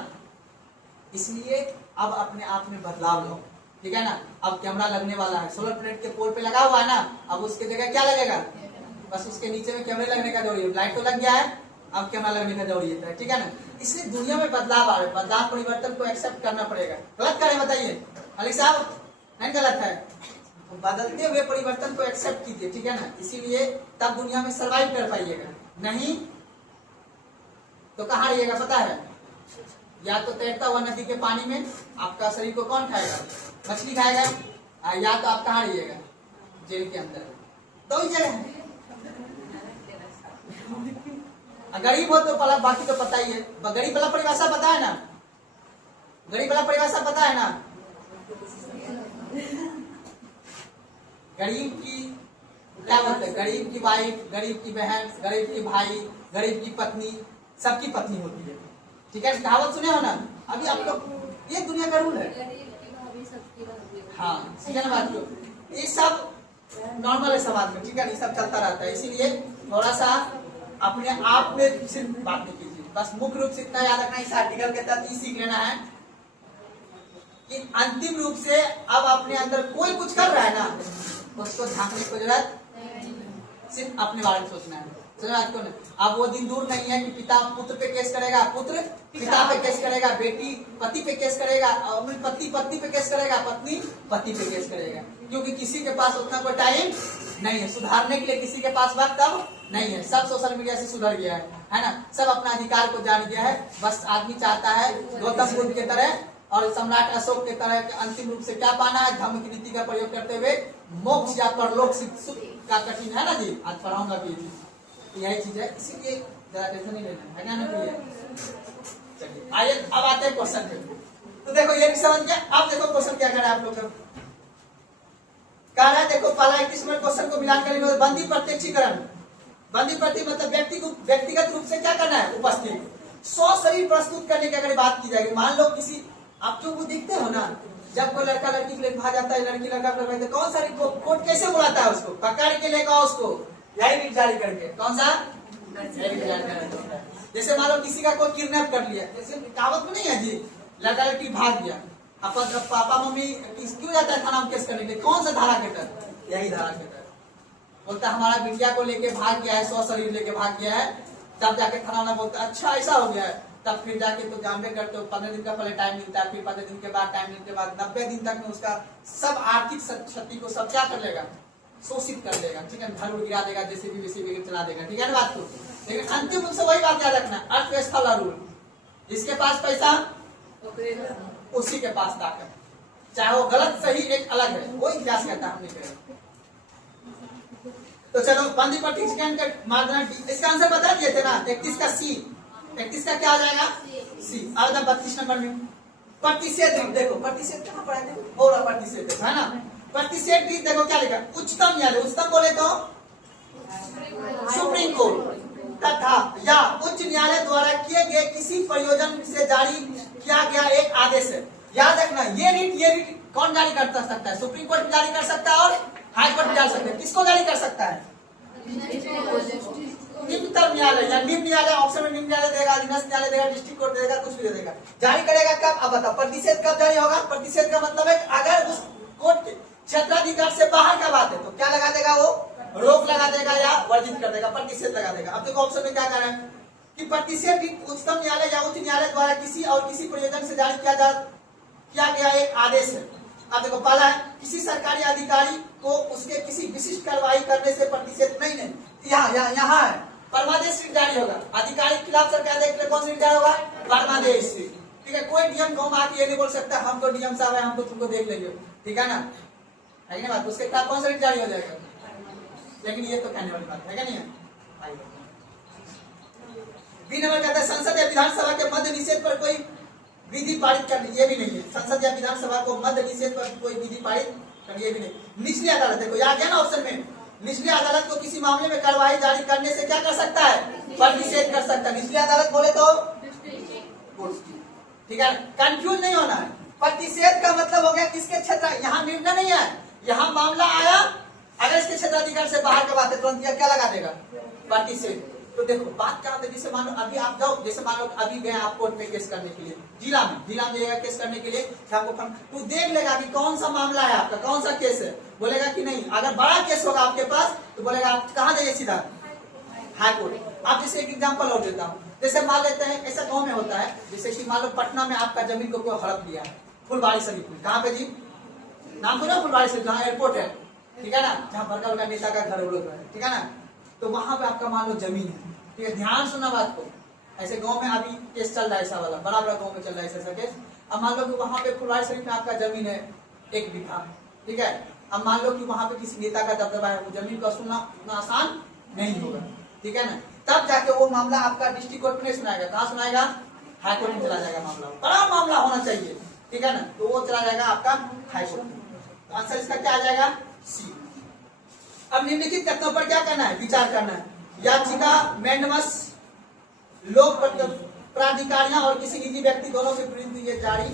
इसलिए अब अपने आप में बदलाव लो, ठीक है ना? अब कैमरा लगने वाला है, सोलर प्लेट के पोल पे लगा हुआ है ना, अब उसके जगह क्या लगेगा? बस उसके नीचे में कैमरे लगने का जरूरी है। लाइट तो लग गया है, अब कैमरा लगने का जरूरी है, ठीक है ना? इसलिए दुनिया में बदलाव आ रहा है, बदलाव परिवर्तन को एक्सेप्ट करना पड़ेगा। गलत करें बताइए अली साहब? नहीं गलत है, बदलते हुए परिवर्तन को एक्सेप्ट कीजिए, ठीक है ना? इसीलिए तब दुनिया में सर्वाइव कर पाइएगा, नहीं तो कहाँ रहिएगा पता है? या तो तैरता हुआ नदी के पानी में आपका शरीर को कौन खाएगा? मछली खाएगा, या तो आप कहाँ रहिएगा? जेल के अंदर। दो ही जगह है। गरीब हो तो पला, बाकी तो पता ही है। गरीब वाला परिभाषा पता है ना? गरीब वाला परिभाषा पता है ना? गरीब की क्या बोलते हैं? गरीब की वाइफ, गरीब की बहन, गरीब की भाई, गरीब की पत्नी, सबकी पत्नी होती है। ठीक है, कहावत सुने हो ना? अभी आप लोग, ये दुनिया का रूल है। हाँ, ठीक है ना बात को? ये सब नॉर्मल है समाज में, ठीक है, ये सब चलता रहता है। इसीलिए थोड़ा सा अपने आप में सिर्फ बात नहीं कीजिए। बस मुख्य रूप से इतना याद रखना, इस आर्टिकल के तहत ये सीख लेना है कि अंतिम रूप से अब अपने अंदर कोई कुछ कर रहा है ना, उसको झांकने की जरूरत, सिर्फ अपने बारे में सोचना है। अब वो दिन दूर नहीं है कि पिता पुत्र पे केस करेगा, पुत्र पिता पे केस करेगा, बेटी पति पे केस करेगा, पति पत्नी पे केस करेगा, पत्नी पति पे केस करेगा। क्योंकि किसी के पास उतना कोई टाइम नहीं है सुधारने के लिए, किसी के पास वक्त अब नहीं है। सब सोशल मीडिया से सुधर गया है ना? सब अपना अधिकार को जान गया है। बस आदमी चाहता है गौतम बुद्ध के तरह और सम्राट अशोक के तरह के अंतिम रूप से क्या पाना है? धर्म की नीति का प्रयोग करते हुए मोक्ष या परलोक सुख का कठिन है ना जी। आज पढ़ाऊंगा भी यही चीज है, इसीलिए ज्यादा टेंशन नहीं लेना है ना प्रिय। चलिए आइए अब आते हैं क्वेश्चन पे। तो देखो ये समझ गया। अब देखो क्वेश्चन क्या कर रहा है आप लोग का। कह रहा है देखो पहला 21 नंबर क्वेश्चन को मिलान करेंगे। बंदी प्रत्यक्षीकरण, बंदी प्रति मतलब व्यक्तिगत रूप से क्या करना है? उपस्थित। 100 शरीर प्रस्तुत करने की अगर बात की जाएगी, मान लो किसी, आप जो वो देखते हो ना, जब कोई लड़का लड़की के लिए भाग जाता है, लड़की लड़का तो कौन सा कोर्ट कैसे बुलाता है उसको? पकड़ के लेगा उसको, यही रीट जारी करके। कौन सा? जैसे मान लो किसी का कोई किडनैप कर लिया, जैसे कहावत में नहीं है जी, लड़का लड़की भाग गया, अपन पापा मम्मी क्यों जाता है थाना में केस करने के लिए? कौन सा धारा के तहत? यही धारा के तहत। बोलता हमारा बिटिया को लेके भाग गया है, 100 शरीर लेके भाग गया है, तब जाके थाना में बोलता अच्छा ऐसा हो गया है। तब फिर जाके तो जानबे करते हो 15 दिन का पहले टाइम मिलता है, फिर 15 दिन के बाद टाइम मिलने के बाद 90 दिन तक में उसका सब आर्थिक क्षति को सब क्या कर लेगा? शोषित कर लेगा। ठीक है, घर उड़ गिरा देगा, जैसे भी चला देगा। ठीक है ना बात को? लेकिन अंतिम रूप से वही बात याद रखना, अर्थव्यवस्था वाला रूल, जिसके पास पैसा उसी के पास ताकत, चाहे वो गलत सही एक अलग है, वो इतिहास कहता है, हमने कहा। तो चलो बंदी प्रत्यक्षीकरण का माध्यम, इसका आंसर बता दिए थे ना। 31 का सी, 31 का क्या आ जाएगा? सी। अब 32 नंबर में प्रतिषेध, देखो प्रतिषेध कहाँ पढ़ा थे? बोला प्रतिषेध है ना। प्रतिषेध भी देखो क्या लिखा, उच्चतम न्यायालय, उच्चतम बोले तो सुप्रीम कोर्ट तथा या उच्च न्यायालय द्वारा किए गए किसी प्रयोजन से जारी किया गया एक आदेश है। याद रखना, ये रीट कौन जारी कर सकता है? सुप्रीम कोर्ट जारी कर सकता है और हाई कोर्ट जारी सकता है। किसको जारी कर सकता है? निम्नतम न्यायालय या निम्न न्यायालय, ऑप्शन में निम्न न्यायालय देगा, अधीनस्थ न्यायालय देगा, डिस्ट्रिक्ट कोर्ट देगा, कुछ भी देगा। जारी करेगा कब? अब बताओ प्रतिषेध कब जारी होगा? प्रतिषेध का मतलब है अगर उस कोर्ट के क्षेत्राधिकार से बाहर का बात है तो क्या लगा देगा? वो रोक लगा देगा या वर्जित कर देगा, प्रतिषेध लगा देगा। अब देखो ऑप्शन में क्या कर रहा है कि प्रतिषेध उच्चतम न्यायालय या उच्च न्यायालय द्वारा किसी और किसी प्रयोजन से जारी किया गया एक आदेश है। अब देखो पहला है किसी सरकारी अधिकारी को उसके किसी विशिष्ट कार्रवाई करने से प्रतिषेध नहीं, यहाँ है परमादेश रीट जारी होगा। अधिकारी के खिलाफ सरकार देख कौन सा रीट जारी होगा? परमादेश। ठीक है, कोई डीएम गाँव में आके ये नहीं बोल सकता हम तो डीएम साहब है, हम तो तुमको देख लेंगे। ठीक है ना, है ना बात? उसके खिलाफ कौन सा रीट जारी हो जाएगा? लेकिन ये तो कहने वाली बात है क्या नहीं है? बी नंबर कहता है संसद या विधानसभा के मध्य निषेध पर कोई विधि पारित करनी, ये भी नहीं है। संसद या विधानसभा को मध्य निषेध पर कोई विधि पारित करनी, ये भी नहीं। निचली अदालत, देखो यहाँ गया ना ऑप्शन में, निचली अदालत को किसी मामले में कार्रवाई जारी करने से क्या कर सकता है? पर निषेध कर सकता है। निचली अदालत बोले तो ठीक है, कंफ्यूज नहीं होना है। प्रतिषेध का मतलब हो गया किसके क्षेत्र, यहाँ निर्णय नहीं है, यहाँ मामला आया, अगर इसके क्षेत्राधिकार से बाहर का बात है तुरंत क्या लगा देगा? प्रतिषेध। तो देखो बात क्या होती है, जैसे मान लो अभी आप जाओ, जैसे मान लो अभी गए आप कोर्ट में केस करने के लिए, जिला में जाएगा केस करने के लिए, आपको तो देख लेगा कि कौन सा मामला है आपका, कौन सा केस है। बोलेगा कि नहीं, अगर बड़ा केस होगा आपके पास तो बोलेगा आप कहाँ जाइए? सीधा हाई कोर्ट। आप जैसे एक एग्जाम्पल और देता हूँ, जैसे मान लेते हैं ऐसा गाँव में होता है, जैसे की मान लो पटना में आपका जमीन को कोई हड़प लिया है, फुलवारी शरीफ में। कहाँ पे जी? नाम सुना? फुलवारी शरीफ, जहाँ एयरपोर्ट है, ठीक है ना, जहाँ बड़का बड़का नेता का घर है, ठीक है ना। तो वहां पे आपका मान लो जमीन है, ठीक है, ध्यान सुनना बात को। ऐसे गांव में अभी केस चल रहा है ऐसा वाला, बड़ा बड़ा गांव में चल रहा है ऐसा केस। अब मान लो कि वहां पे फुलवारी शरीफ में आपका जमीन है 1 बीघा, ठीक है। अब मान लो कि वहां पे किसी नेता का दबदबा है, वो जमीन को सुनना उतना आसान नहीं होगा, ठीक है ना। तब जाके वो मामला आपका डिस्ट्रिक्ट कोर्ट में नहीं सुनाएगा, कहाँ सुनाएगा? हाई कोर्ट में चला जाएगा मामला, बड़ा मामला होना चाहिए, ठीक है ना, तो वो चला जाएगा आपका हाई कोर्ट में। तो आंसर इसका क्या आ जाएगा? सी। अब निम्नलिखित कथनों पर क्या करना है? विचार करना है। याचिका मैंडमस लोक प्राधिकारियां और किसी निजी व्यक्ति दोनों के विरुद्ध ये जारी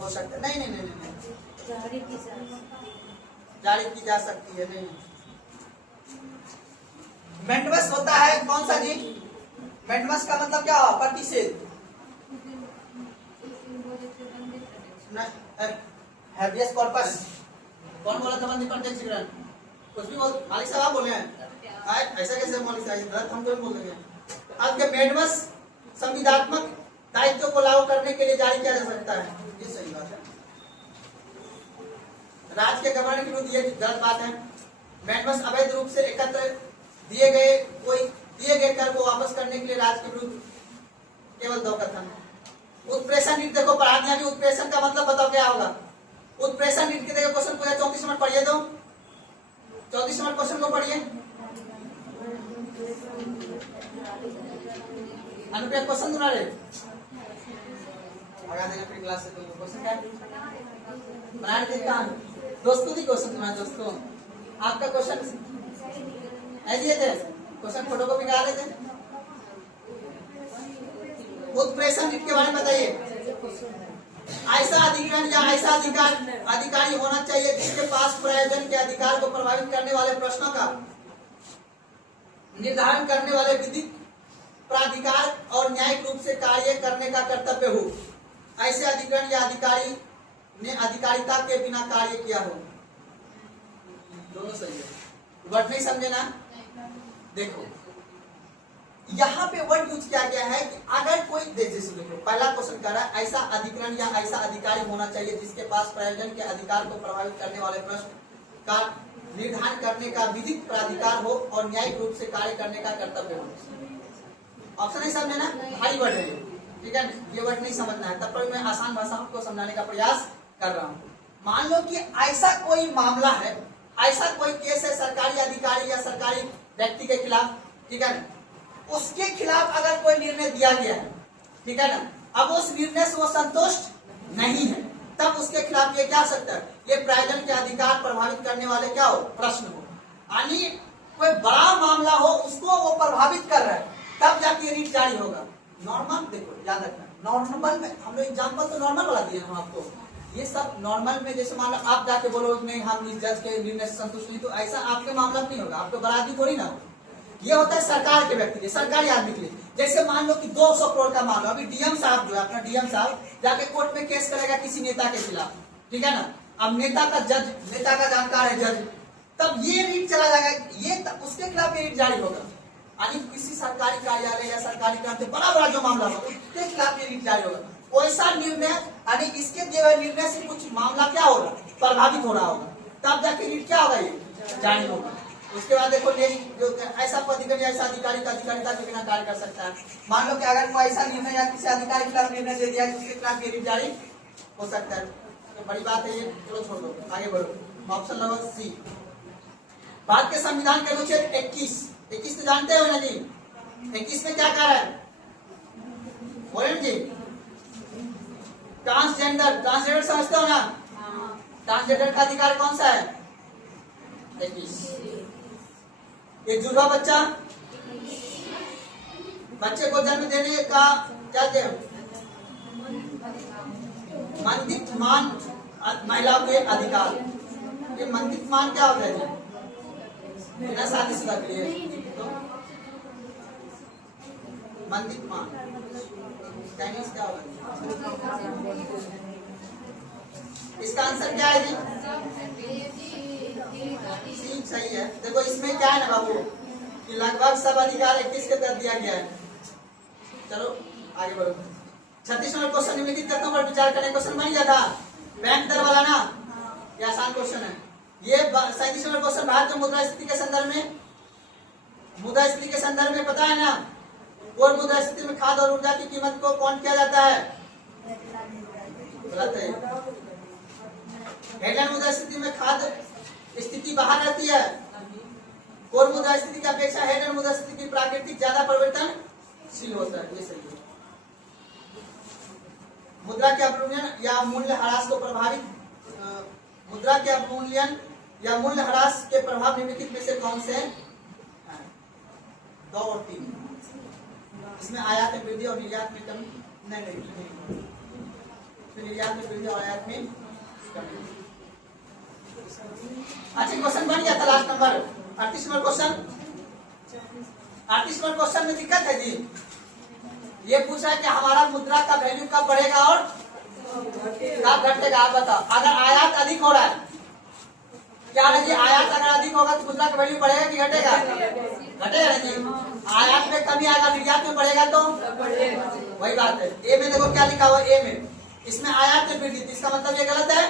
हो सकता है। नहीं नहीं नहीं नहीं, जारी की जा सकती है। नहीं, मैंडमस होता है कौन सा जी? मैंडमस का मतलब क्या हुआ? प्रतिषेध। हैबियस कॉर्पस कौन बोला था? बंदी प्रत्यक्ष ग्रहण कुछ भी बोल, मालिक साहब बोले हैं ऐसा कैसे मालिक साहब? हम कोई बोल देंगे। अब के मैंडमस संविधात्मक दायित्व को लागू करने के लिए जारी किया जा सकता है, ये सही बात है। राज्य के गवर्नर के विरुद्ध ये गलत बात है। मैंडमस अवैध रूप से एकत्र दिए गए कर को वापस करने के लिए राज्य के विरुद्ध केवल 2 कथन। उत्प्रेषण नीति देखो पढ़ा दिया भी, उत्प्रेषण का मतलब बताओ क्या होगा? उत्प्रेषण नीति के देखो क्वेश्चन पूछा 34 नंबर पढ़िए, दो 34 नंबर क्वेश्चन को पढ़िए। अनुप्रिया क्वेश्चन सुना रहे, लगा देना फिर क्लास से। क्वेश्चन क्या बना रहे थे? कहां दोस्तों की क्वेश्चन सुना? दोस्तों आपका क्वेश्चन ऐसे थे, क्वेश्चन फोटो कॉपी निकाले थे। उत्प्रेषण नीति के बारे में बताइए। ऐसा अधिग्रहण या ऐसा अधिकारी होना चाहिए जिसके पास प्रयोजन के अधिकार को प्रभावित करने वाले प्रश्नों का निर्धारण करने वाले विधिक प्राधिकार और न्यायिक रूप से कार्य करने का कर्तव्य हो। ऐसे अधिग्रहण या अधिकारी ने अधिकारिता के बिना कार्य किया हो। दोनों सही है। वर्ड नहीं समझे ना? देखो यहाँ पे वर्ड यूज किया गया है कि अगर कोई जैसे देखो पहला क्वेश्चन कह रहा है ऐसा अधिग्रहण या ऐसा अधिकारी होना चाहिए जिसके पास प्रयोजन के अधिकार को प्रभावित करने वाले प्रश्न का निर्धारण करने का विधिक प्राधिकार हो और न्यायिक रूप से कार्य करने का कर्तव्य हो। ऑप्शन नहीं समझे ना? भारी वर्ड है, ठीक है। ये वर्ड नहीं समझना है, तब पर मैं आसान भाषा को समझाने का प्रयास कर रहा हूँ। मान लो कि ऐसा कोई मामला है, ऐसा कोई केस है सरकारी अधिकारी या सरकारी व्यक्ति के खिलाफ, ठीक है ना, उसके खिलाफ अगर कोई निर्णय दिया गया है, ठीक है ना, अब उस निर्णय से वो संतुष्ट नहीं है, तब उसके खिलाफ ये क्या सकता है? ये प्रयोजन के अधिकार प्रभावित करने वाले क्या हो? प्रश्न हो। यानी कोई बड़ा मामला हो उसको वो प्रभावित कर रहा है, तब जाके रीट जारी होगा। नॉर्मल देखो याद रखना, नॉर्मल में हम लोग एग्जाम्पल तो नॉर्मल वाला दिए हम आपको, ये सब नॉर्मल में। जैसे मान लो आप जाके बोलो नहीं हम इस जज के निर्णय से संतुष्ट नहीं, तो ऐसा आपके मामला नहीं होगा, आपको बराबरी थोड़ी ना हो। ये होता है सरकार के व्यक्ति के, सरकारी आदमी के लिए। जैसे मान लो कि 200 करोड़ का मामला, अभी डीएम साहब जो है अपना डीएम साहब जाके कोर्ट में केस करेगा किसी नेता के खिलाफ, ठीक है ना। अब नेता का जानकार है जज, तब ये रीट चला जाएगा, ये उसके खिलाफ ये रीट जारी होगा। यानी किसी सरकारी कार्यालय या सरकारी काम से बड़ा जो मामला हो उसके खिलाफ ये रीट जारी होगा। वैसा निर्णय यानी इसके दिए हुए निर्णय से कुछ मामला क्या होगा? प्रभावित हो रहा होगा, तब जाके रीट क्या होगा? ये जारी होगा। उसके बाद देखो जो ऐसा पदाधिकारी या ऐसा अधिकारी का अधिकारिता के बिना कार्य कर सकता है। मान लो कि अगर कोई ऐसा निर्णय या किसी अधिकारी के खिलाफ निर्णय दे दिया जिसके खिलाफ ये रीट जारी हो सकता है, तो बड़ी बात है ये, चलो छोड़ दो, आगे बढ़ो। Option number C. भारत के संविधान के अनुच्छेद 21 तो जानते हो ना जी? 21 में क्या कह रहा है? बोले जी, ट्रांसजेंडर समझते हो ना? ट्रांसजेंडर का अधिकार कौन सा है? 21। एक जुड़वा बच्चे को जन्म देने का क्या दे? मंदित मान महिलाओं के अधिकार। ये मंदित मान क्या होता है? बिना शादीशुदा के लिए तो मंदित मान क्या होगा? इसका आंसर क्या है जी? ठीक सही है। देखो इसमें क्या है ना बाबू कि लगभग सब अधिकार 21 के तहत दिया गया है। चलो आगे बढ़ो। 36 नंबर क्वेश्चन निम्नलिखित कथनों पर विचार करने क्वेश्चन बन गया था, बैंक दर वाला ना, ये आसान क्वेश्चन है। ये 37 नंबर क्वेश्चन भारत में मुद्रा स्थिति के संदर्भ में पता है ना कोर मुद्रा स्थिति में खाद और ऊर्जा की कीमत को कौन किया जाता है? गलत है। हेडलाइन मुद्रा स्थिति में खाद स्थिति बाहर रहती है। कोर मुद्रा स्थिति की अपेक्षा हेडलाइन मुद्रा स्थिति की प्राकृतिक ज्यादा परिवर्तनशील होता है। ये सही है। मुद्रा के अवमूल्यन या मूल्य ह्रास को प्रभावित मुद्रा के अवमूल्यन या मूल्य ह्रास के प्रभाव निम्नलिखित में से कौन से हैं? 2 और 3। इसमें आयात में वृद्धि और निर्यात में कमी नहीं। निर्यात में वृद्धि और आयात में कमी। अच्छा, क्वेश्चन बन गया था last number 38 number question. 38 number question में दिक्कत है जी। ये पूछा है कि हमारा मुद्रा का वैल्यू कब बढ़ेगा और कब घटेगा। आप बताओ। अगर आयात अधिक हो रहा है, क्या है जी? आयात अगर अधिक होगा तो मुद्रा का वैल्यू बढ़ेगा कि घटेगा? घटेगा ना जी। आयात में कमी आएगा, निर्यात में बढ़ेगा तो वही बात है। ए में देखो क्या लिखा हुआ है। ए में इसमें आयात में वृद्धि, इसका मतलब ये गलत है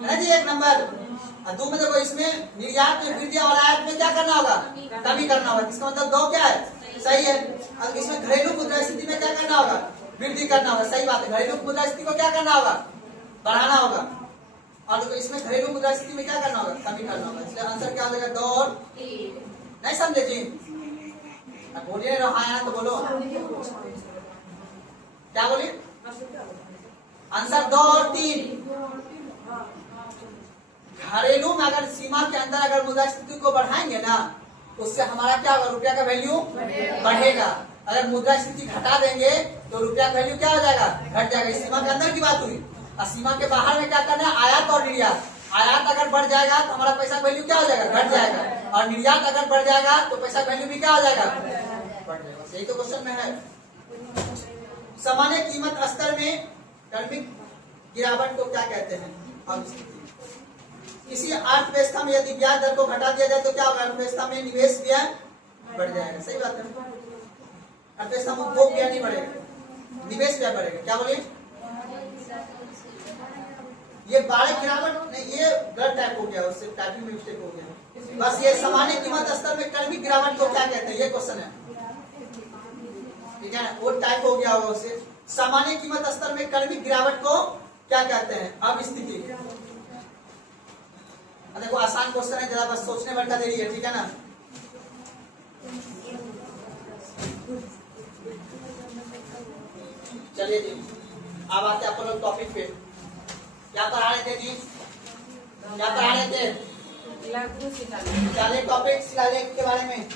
ना जी, 1 नंबर। और 2 में देखो इसमें निर्यात में वृद्धि और आयात में क्या करना होगा? कमी करना होगा। इसका मतलब 2 क्या है? सही है। और इसमें घरेलू मुद्रा स्थिति में क्या करना होगा? वृद्धि करना होगा। सही बात है। घरेलू मुद्रा स्थिति को क्या करना होगा? बढ़ाना होगा। और देखो इसमें घरेलू मुद्रा स्थिति में क्या करना होगा? कमी करना होगा। इसलिए आंसर क्या हो जाएगा? 2 और 3। नहीं समझे जी? बोलिए रहा तो बोलो। क्या बोलिए? आंसर 2 और 3। घरेलू में अगर सीमा के अंदर अगर मुद्रा स्थिति को बढ़ाएंगे ना, उससे हमारा क्या होगा? रुपया का वैल्यू बढ़ेगा। अगर मुद्रा स्थिति घटा देंगे तो रुपया का वैल्यू क्या हो जाएगा? घट जाएगा। इस सीमा के अंदर की बात हुई। और सीमा के बाहर में क्या करना है? आयात और निर्यात। आयात अगर बढ़ जाएगा तो हमारा पैसा का वैल्यू क्या हो जाएगा? घट जाएगा। और निर्यात अगर बढ़ जाएगा तो पैसा का वैल्यू भी क्या हो जाएगा? बढ़ जाएगा। यही तो क्वेश्चन में है। सामान्य कीमत स्तर में क्रमिक गिरावट को क्या कहते हैं? अब किसी अर्थव्यवस्था में यदि ब्याज दर को घटा दिया जाए तो क्या होगा? अर्थव्यवस्था में निवेश व्यय बढ़ जाएगा। सही बात है। अर्थव्यवस्था में उपभोग व्यय नहीं बढ़ेगा, निवेश व्यय बढ़ेगा। क्या बोलिए? ये बारिक गिरावट नहीं, ये गलत टाइप हो गया, उससे टाइपिंग में मिस्टेक हो गया। बस ये सामान्य कीमत स्तर में क्रमिक गिरावट को क्या कहते हैं? ये क्वेश्चन है। ठीक है ना? वो टाइप हो गया होगा उससे। सामान्य कीमत स्तर में क्रमिक गिरावट को क्या कहते हैं? अब स्थिति देखो, आसान क्वेश्चन है, जरा बस सोचने भर का देरी है। ठीक है ना? चलिए जी, अब आते हैं अपन लोग टॉपिक पे। क्या पढ़ा रहे थे जी? क्या पढ़ा रहे थे? चलिए टॉपिक शिलालेख के बारे में।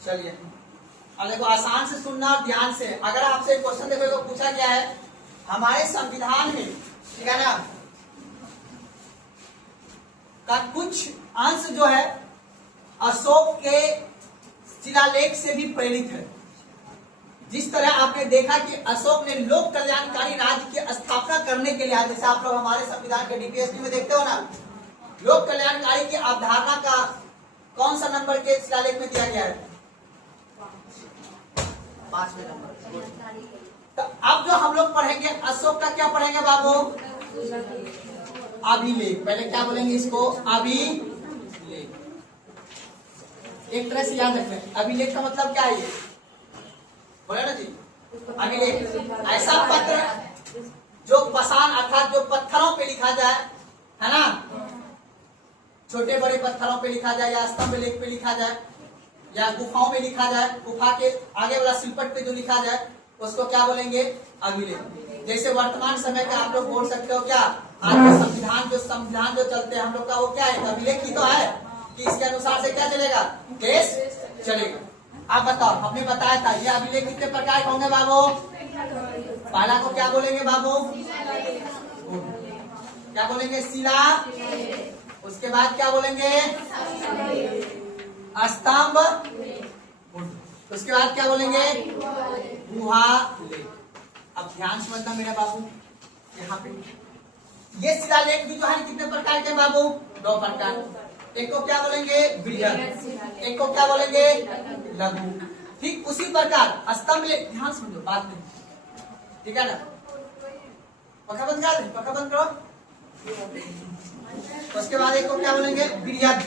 चलिए, अब देखो आसान से सुनना और ध्यान से। अगर आपसे क्वेश्चन देखो तो पूछा गया है हमारे संविधान में, ठीक है ना, का कुछ अंश जो है अशोक के शिलालेख से भी प्रेरित है। जिस तरह आपने देखा कि अशोक ने लोक कल्याणकारी राज्य की स्थापना करने के लिए, जैसे आप लोग हमारे संविधान के डीपीएसपी में देखते हो ना, लोक कल्याणकारी की अवधारणा का कौन सा नंबर के शिलालेख में दिया गया है? 5वें नंबर। तो अब जो हम लोग पढ़ेंगे अशोक का क्या पढ़ेंगे बाबू? अभिलेख। पहले क्या बोलेंगे इसको? अभिलेख। एक तरह से याद रखें, अभिलेख का मतलब क्या है? ये बोले ना जी, अभिलेख ऐसा पत्र जो पसान अर्थात जो पत्थरों पे लिखा जाए, है ना, छोटे बड़े पत्थरों पे लिखा जाए या स्तंभ लेख पे लिखा जाए या गुफाओं में लिखा जाए, गुफा के आगे वाला सिलपट पे जो लिखा जाए उसको क्या बोलेंगे? अभिलेख। जैसे वर्तमान समय का आप लोग बोल सकते हो क्या, आज का संविधान जो चलते हैं हम लोग का, वो क्या है? अभिलेख ही तो है कि इसके अनुसार से क्या चलेगा? देश चलेगा। आप बताओ, हमने बताया था ये अभिलेख कितने प्रकार के होंगे बाबू? पहला को क्या बोलेंगे बाबू? क्या बोलेंगे? शिला। उसके बाद क्या बोलेंगे? स्तंभ। उसके बाद क्या बोलेंगे? गुहा लेख। अब ध्यान समझना मेरा बाबू, यहाँ पे ये शिलालेख भी जो है कितने प्रकार के बाबू? 2 प्रकार। एक को क्या बोलेंगे? बृहद। एक को क्या बोलेंगे? लघु। ठीक उसी प्रकार स्तंभ लेख, ध्यान समझो बात में, ठीक है ना। पक्का बंद कर दे, पक्का बंद करो। उसके बाद एक को क्या बोलेंगे, बृहद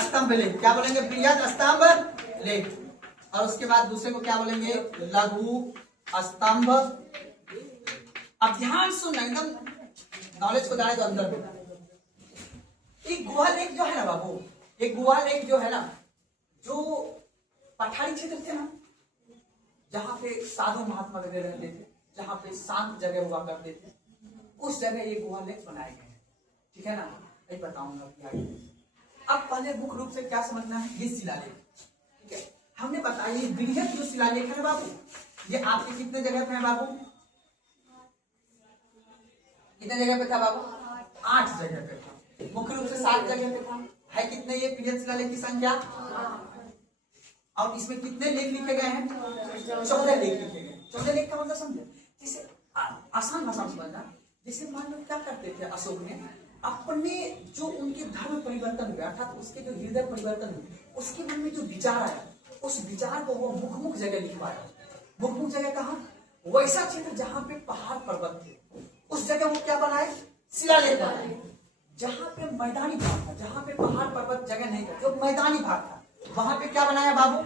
स्तंभ लेख। क्या बोलेंगे, बृहद स्तंभ लेख। और उसके बाद दूसरे को क्या बोलेंगे, लघु स्तंभ। अब ध्यान सुनना, एकदम नॉलेज को डाले तो अंदर में। एक गुहा लेख जो है ना बाबू, एक गुहा लेख जो है ना, जो पठारी क्षेत्र थे ना, जहां पे साधु महात्मा वगैरह रहते थे, जहां पे शांत जगह हुआ करते थे, उस जगह ये गुहा लेख बनाए गए हैं। ठीक है ना, ये बताऊंगा क्या। अब पहले मुख्य रूप से क्या समझना है, ये शिलालेख। ठीक है, हमने बताया ये बृहद जो शिलालेख है ना बाबू, ये आपके कितने जगह पे है बाबू, कितने जगह पे था बाबू, 8 जगह पे था। मुख्य रूप से 7 जगह पे था। है कितने ये बृहद शिलालेख की संख्या, और इसमें कितने लेख लिखे गए हैं, 14 लेख लिखे गए। 14 लेख का मतलब समझे, जैसे आसान भाषा में समझना, जैसे मान लो क्या करते थे अशोक ने, अपने जो उनके धर्म परिवर्तन हुआ, अर्थात उसके जो हृदय परिवर्तन हुए, उसके मन में जो विचार आया, उस विचार को वो मुख जगह लिखवाया। मुख जगह कहा, वैसा क्षेत्र जहां पे पहाड़ पर्वत थे, उस जगह वो क्या बनाए, शिलालेख बनाए। जहां पे मैदानी भाग था, जहां पे पहाड़ पर्वत जगह नहीं था, जो मैदानी भाग था, वहां पे क्या बनाया बाबू,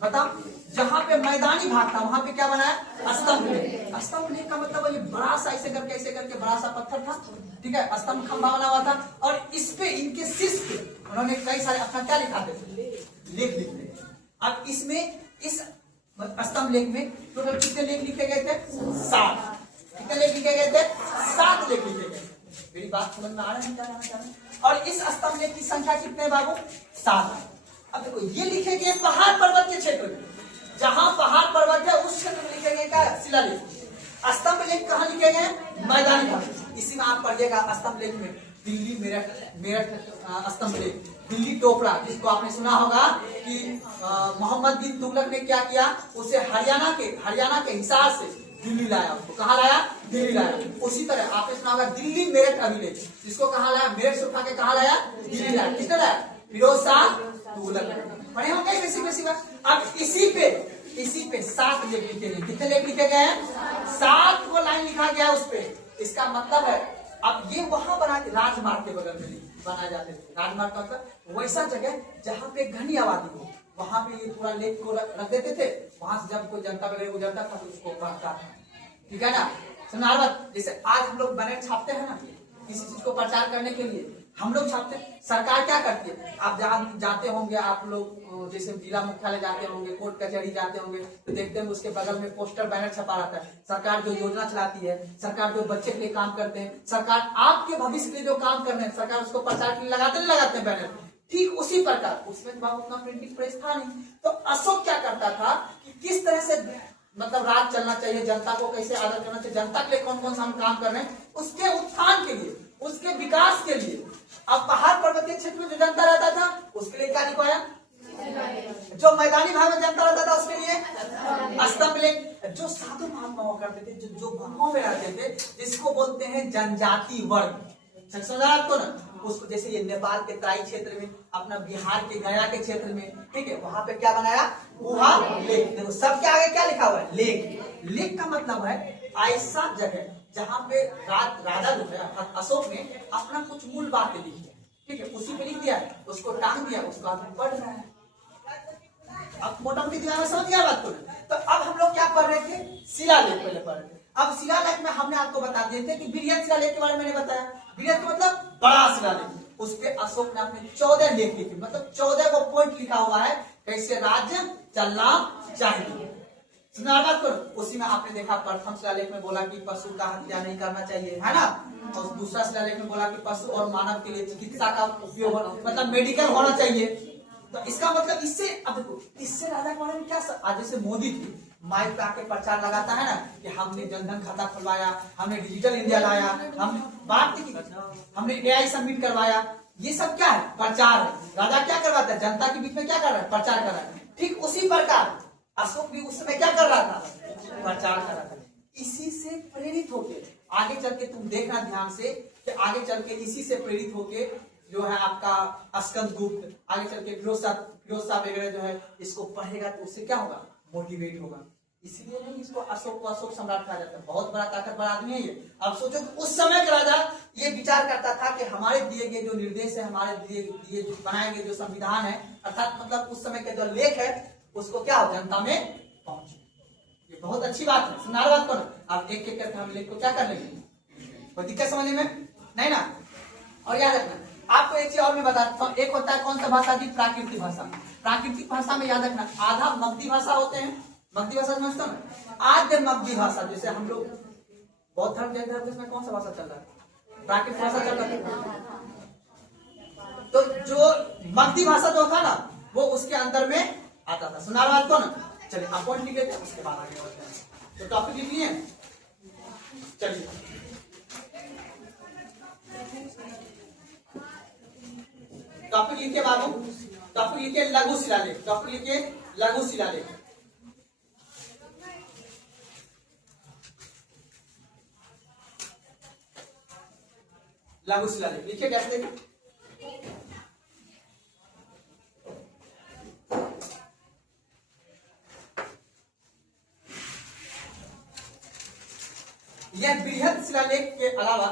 बताओ। जहां पे मैदानी भाग था वहां पे क्या बनाया, स्तंभ लेख। स्तंभ लेख का मतलब ये बड़ा सा ऐसे करके बड़ा सा पत्थर था। ठीक है, स्तंभ खंभा बना हुआ था, और इस पे इनके शीर्ष पे उन्होंने कई सारे अपना क्या लिखाते थे, लेख लिखते थे। अब इसमें इस स्तंभ लेख में टोटल कितने लेख लिखे गए थे, 7। कितने लेख लिखे गए थे, 7 लेख लिखे गए। मेरी बात समझ में आ रहा है क्या कहना चाह रहे हैं। और इस स्तंभ लेख की संख्या कितने बाबू, 7। अब देखो ये लिखे गए पहाड़ पर्वत के क्षेत्र में, जहां पहाड़ पर्वत है उस क्षेत्र में लिखे गए क्या, शिलालेख। स्तंभ लेख कहाँ लिखे गए, मैदानी भाग। इसी में आप पढ़िएगा स्तंभ लेख में दिल्ली मेरठ स्तंभ लेख, दिल्ली टोपरा, जिसको आपने सुना होगा कि मोहम्मद बिन तुगलक ने क्या किया, उसे हरियाणा के हिसार से दिल्ली लाया। उसको कहाँ लाया, दिल्ली लाया। उसी तरह आपने सुना होगा दिल्ली मेरठ अभिलेख, जिसको कहाँ लाया, मेरठ से उठा के कहाँ लाया, दिल्ली लाया। किसने लाया, फिरोज शाह तुगलक। पढ़े होंगे किसी बात। अब इसी पे 7 लेख लिखे गए। कितने लेख लिखे गए हैं, 7 को लाइन लिखा गया उस पे। इसका मतलब है अब ये वहां बना के राजमार्ग के बगल में बनाए जाते थे। राजमार्ग का मतलब वैसा जगह जहां पे घनी आबादी हो, वहां पे ये पूरा लेख को रख देते थे। वहां से जब कोई जनता वगैरह गुजरता था तो उसको पढ़ता था। ठीक है ना, सुना बात। जैसे आज हम लोग बैनर छापते हैं ना, किसी चीज को प्रचार करने के लिए हम लोग छापते हैं। सरकार क्या करती है, आप जहाँ जाते होंगे, आप लोग जैसे जिला मुख्यालय जाते होंगे, कोर्ट कचहरी जाते होंगे, तो देखते हैं उसके बगल में पोस्टर बैनर छपा रहता है। सरकार जो योजना चलाती है, सरकार जो बच्चे के लिए काम करते हैं, सरकार आपके भविष्य के लिए जो काम कर रहे हैं, सरकार उसको प्रचार के लिए लगाते हैं बैनर। ठीक उसी प्रकार उसमें तो उतना प्रिंटिंग प्रेस था नहीं, तो अशोक क्या करता था कि किस तरह से मतलब राज चलना चाहिए, जनता को कैसे आदर करना चाहिए, जनता के लिए कौन कौन सा हम काम कर रहे हैं, उसके उत्थान के लिए, उसके विकास के लिए। अब पहाड़ पर्वतीय क्षेत्र में जो जनता रहता था उसके लिए क्या लिखवाया, जो मैदानी भाग में जनता रहता था उसके लिए स्तंभ लेख। जो साधु महात्मा हुआ करते थे, जो गांवों में रहते थे, जिसको बोलते हैं जनजाति वर्ग, समझा आपको ना, उसको जैसे ये नेपाल के तराई क्षेत्र में, अपना बिहार के गया के क्षेत्र में, ठीक है, वहां पे क्या बनाया, गुहा लेख। देखो सबके आगे क्या लिखा हुआ है, लेख। लेख का मतलब है ऐसा जगह जहां पे राजा जो है अशोक ने अपना कुछ मूल बातें लिखी है। ठीक है, उसी पे लिख दिया, उसको टांग दिया, उसको आदमी पढ़ रहा है। अब मोटा मोटी दिमाग में समझ गया बात को। तो अब हम लोग क्या पढ़ रहे थे, शिलालेख पहले पढ़ रहे थे। अब शिलालेख में हमने आपको बता दिए थे कि बृहद शिलालेख के बारे में मैंने बताया। बृहद का मतलब बड़ा शिलालेख। उस पे अशोक ने अपने 14 लेख लिखे, मतलब 14 को पॉइंट लिखा हुआ है कैसे राज्य चलना चाहिए। सुना बात करो। उसी में आपने देखा प्रथम शिलालेख में बोला कि पशु का हत्या नहीं करना चाहिए, है ना। और दूसरा शिलालेख में बोला कि पशु और मानव के लिए चिकित्सा का उपयोग मतलब मेडिकल होना चाहिए। तो इसका मतलब इससे, अब देखो इससे राजा के बारे में क्या, आज जैसे मोदी जी माइक पे आके प्रचार लगाता है ना कि हमने जनधन खाता खुलवाया, हमने डिजिटल इंडिया लाया, हम बात की, हमने AI सबमिट करवाया, ये सब क्या है, प्रचार है। राजा क्या करवाता है, जनता के बीच में क्या कर रहा है, प्रचार कर रहा है। ठीक उसी प्रकार अशोक भी उस समय क्या कर रहा था, प्रचार कर रहा था। इसी से प्रेरित होके आगे चल के तुम देखना ध्यान से कि आगे चल के इसी से प्रेरित होके जो है आपका स्कंदगुप्त, आगे चल के फिरोज शाह वगैरह जो है इसको पढ़ेगा तो उससे क्या होगा, मोटिवेट होगा। इसलिए नहीं इसको अशोक को अशोक सम्राट कहा जाता है, बहुत बड़ा ताकतवर आदमी है ये। अब सोचो उस समय का राजा ये विचार करता था कि हमारे दिए गए जो निर्देश है, हमारे दिए बनाए गए जो संविधान है, अर्थात मतलब उस समय के जो लेख है उसको क्या हो जनता में पहुंचे। ये बहुत अच्छी बात है, सुनार बात करो। अब एक एक करके हम लेख को क्या कर लेंगे, कोई दिक्कत समझने में नहीं ना। और याद रखना आपको एक चीज और मैं बताता हूँ, एक होता है कौन सा भाषा जी, प्राकृतिक भाषा। प्राकृतिक भाषा में याद रखना आधा मगधी भाषा होते हैं, मगधी भाषा समझते हो ना, आद्य मगधी भाषा। जैसे हम लोग बौद्ध धर्म जैन धर्म इसमें कौन सा भाषा चल रहा है, प्राकृतिक भाषा चल रहा है। तो जो मगधी भाषा जो था ना वो उसके अंदर में आता था, सुना बात को ना। चलिए आप पॉइंट लिख लेते हैं, उसके बाद आगे बढ़ते हैं। तो टॉपिक लिख लिए, चलिए टॉपिक लिखिए बाबू, टॉपिक लिखिए लघु शिलालेख, टॉपिक लिखिए लघु शिलालेख। लघु शिलालेख लिखिए, कैसे देखिए, यह बृहद शिलालेख के अलावा,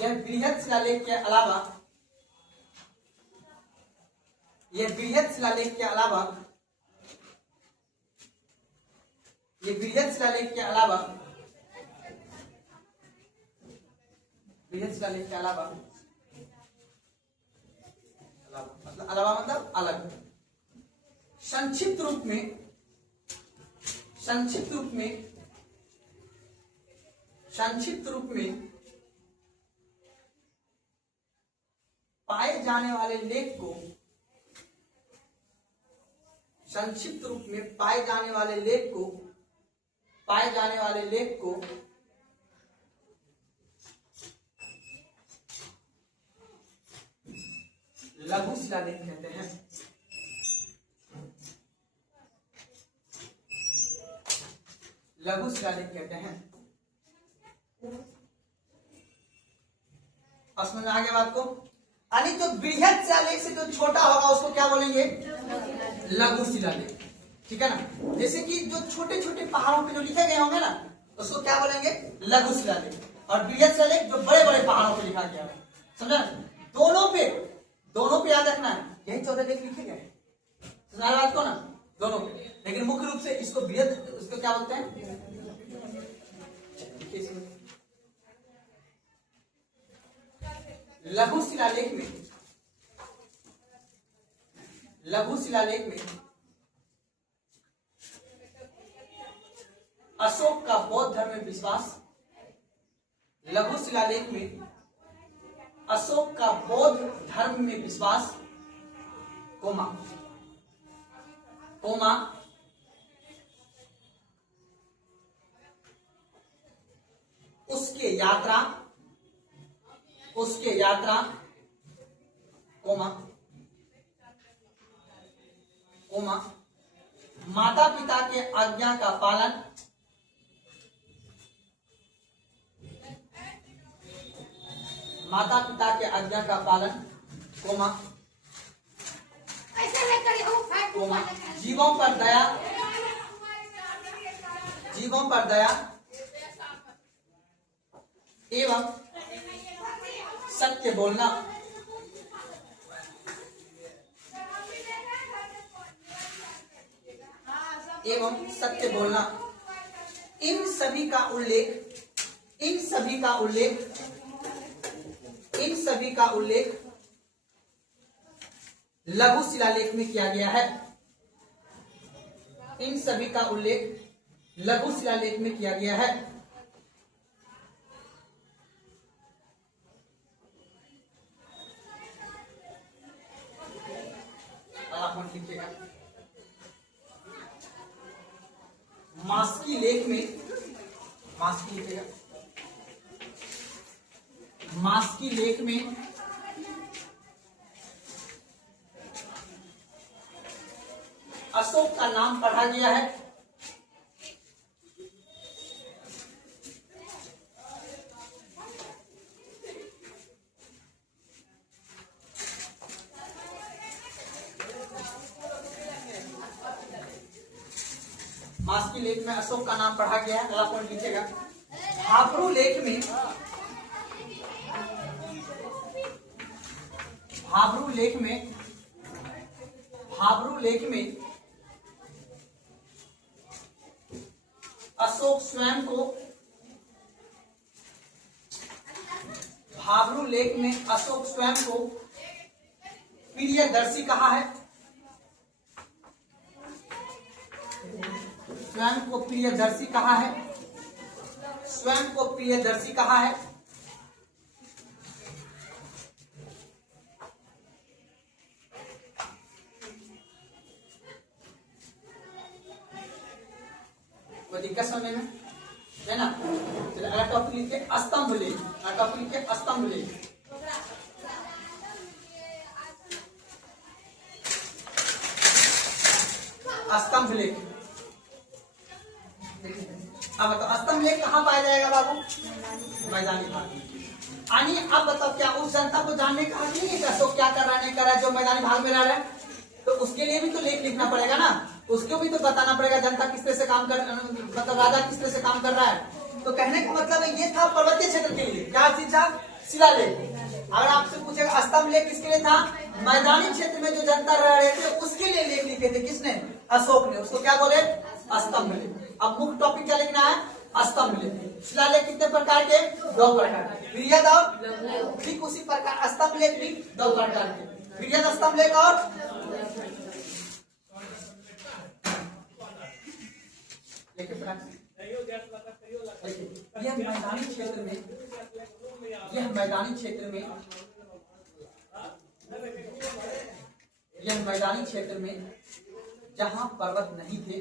यह बृहद शिलालेख के अलावा, यह बृहद शिलालेख के अलावा, यह बृहद शिलालेख के अलावा, बृहद शिलालेख के अलावा, मतलब अलावा मतलब अलग, संक्षिप्त रूप में, संक्षिप्त रूप में, संक्षिप्त रूप में पाए जाने वाले लेख को, संक्षिप्त रूप में पाए जाने वाले लेख को, पाए जाने वाले लेख को लघु शिलालेख कहते हैं। लघु शिलालेख कहते हैं। समझ में आ गया बात को। यानी जो बृहद शिलालेख से जो छोटा होगा उसको क्या बोलेंगे, लघु शिलालेख, ठीक है ना। जैसे कि जो छोटे छोटे पहाड़ों पे जो लिखे गए होंगे ना उसको क्या बोलेंगे, लघु शिलालेख। और बृहद शिलालेख जो बड़े बड़े पहाड़ों पे लिखा गया है, समझा। दोनों पे याद रखना है, यही 14 लेख लिखे गए, समझा बात को ना, दोनों पे। लेकिन मुख्य रूप से इसको बृहद, उसको क्या बोलते हैं, लघु शिलालेख में, लघु शिलालेख में अशोक का बौद्ध धर्म में विश्वास, लघु शिलालेख में अशोक का बौद्ध धर्म में विश्वास, कोमा कोमा उसके यात्रा, उसके यात्रा, कोमा कोमा माता पिता के आज्ञा का पालन, माता पिता के आज्ञा का पालन, कोमा कोमा जीवों पर दया, जीवों पर दया एवं सत्य बोलना, एवं सत्य बोलना। इन सभी का उल्लेख, इन सभी का उल्लेख, इन सभी का उल्लेख लघु शिलालेख में किया गया है। इन सभी का उल्लेख लघु शिलालेख में किया गया है। आप लिखिएगा, मास्की लेख में, मास्की लिखिएगा, मास्की लेख में अशोक का नाम पढ़ा गया है। मास्की लेख में अशोक का नाम पढ़ा गया है, अगला पॉइंट लीजिएगा। भाबरू लेख में भाबरू लेख में अशोक स्वयं को भाबरू लेख में अशोक स्वयं को प्रियदर्शी कहा है। स्वयं को प्रियदर्शी कहा है। स्वयं को प्रियदर्शी कहा है। कोई दिक्कत समझने में है ना? चलिए अगला टॉपिक लिखते हैं स्तंभ लेख। अगला टॉपिक लिखते हैं स्तंभ लेख। स्तंभ लेख। अब बताओ स्तंभ लेख कहाँ पाया जाएगा बाबू? मैदानी भाग में। यानी अब बताओ क्या उस जनता को जानने का हक नहीं है कि अशोक क्या कर रहा है नहीं कर रहा है, जो मैदानी भाग में रह रहा है? तो उसके लिए भी तो लेख लिखना पड़ेगा ना, उसको भी तो बताना पड़ेगा जनता किस तरह से काम कर, मतलब राजा किस तरह से काम कर रहा है। तो कहने का मतलब है ये था पर्वतीय क्षेत्र के लिए क्या चीज था? शिलालेख। अगर आपसे पूछेगा स्तंभ लेख किसके लिए था? मैदानी क्षेत्र में जो जनता रह रहे थे उसके लिए लेख लिखे थे। किसने? अशोक ने। उसको क्या बोले? स्तंभ लेख। अब मुख्य टॉपिक क्या लिखना है? स्तंभ लेख। शिलालेख कितने प्रकार के? 2 प्रकार के, बृहद और ठीक उसी प्रकार स्तंभ लेख भी 2 प्रकार के, बृहद स्तंभ लेख और यह मैदानी क्षेत्र में जहां पर्वत नहीं थे,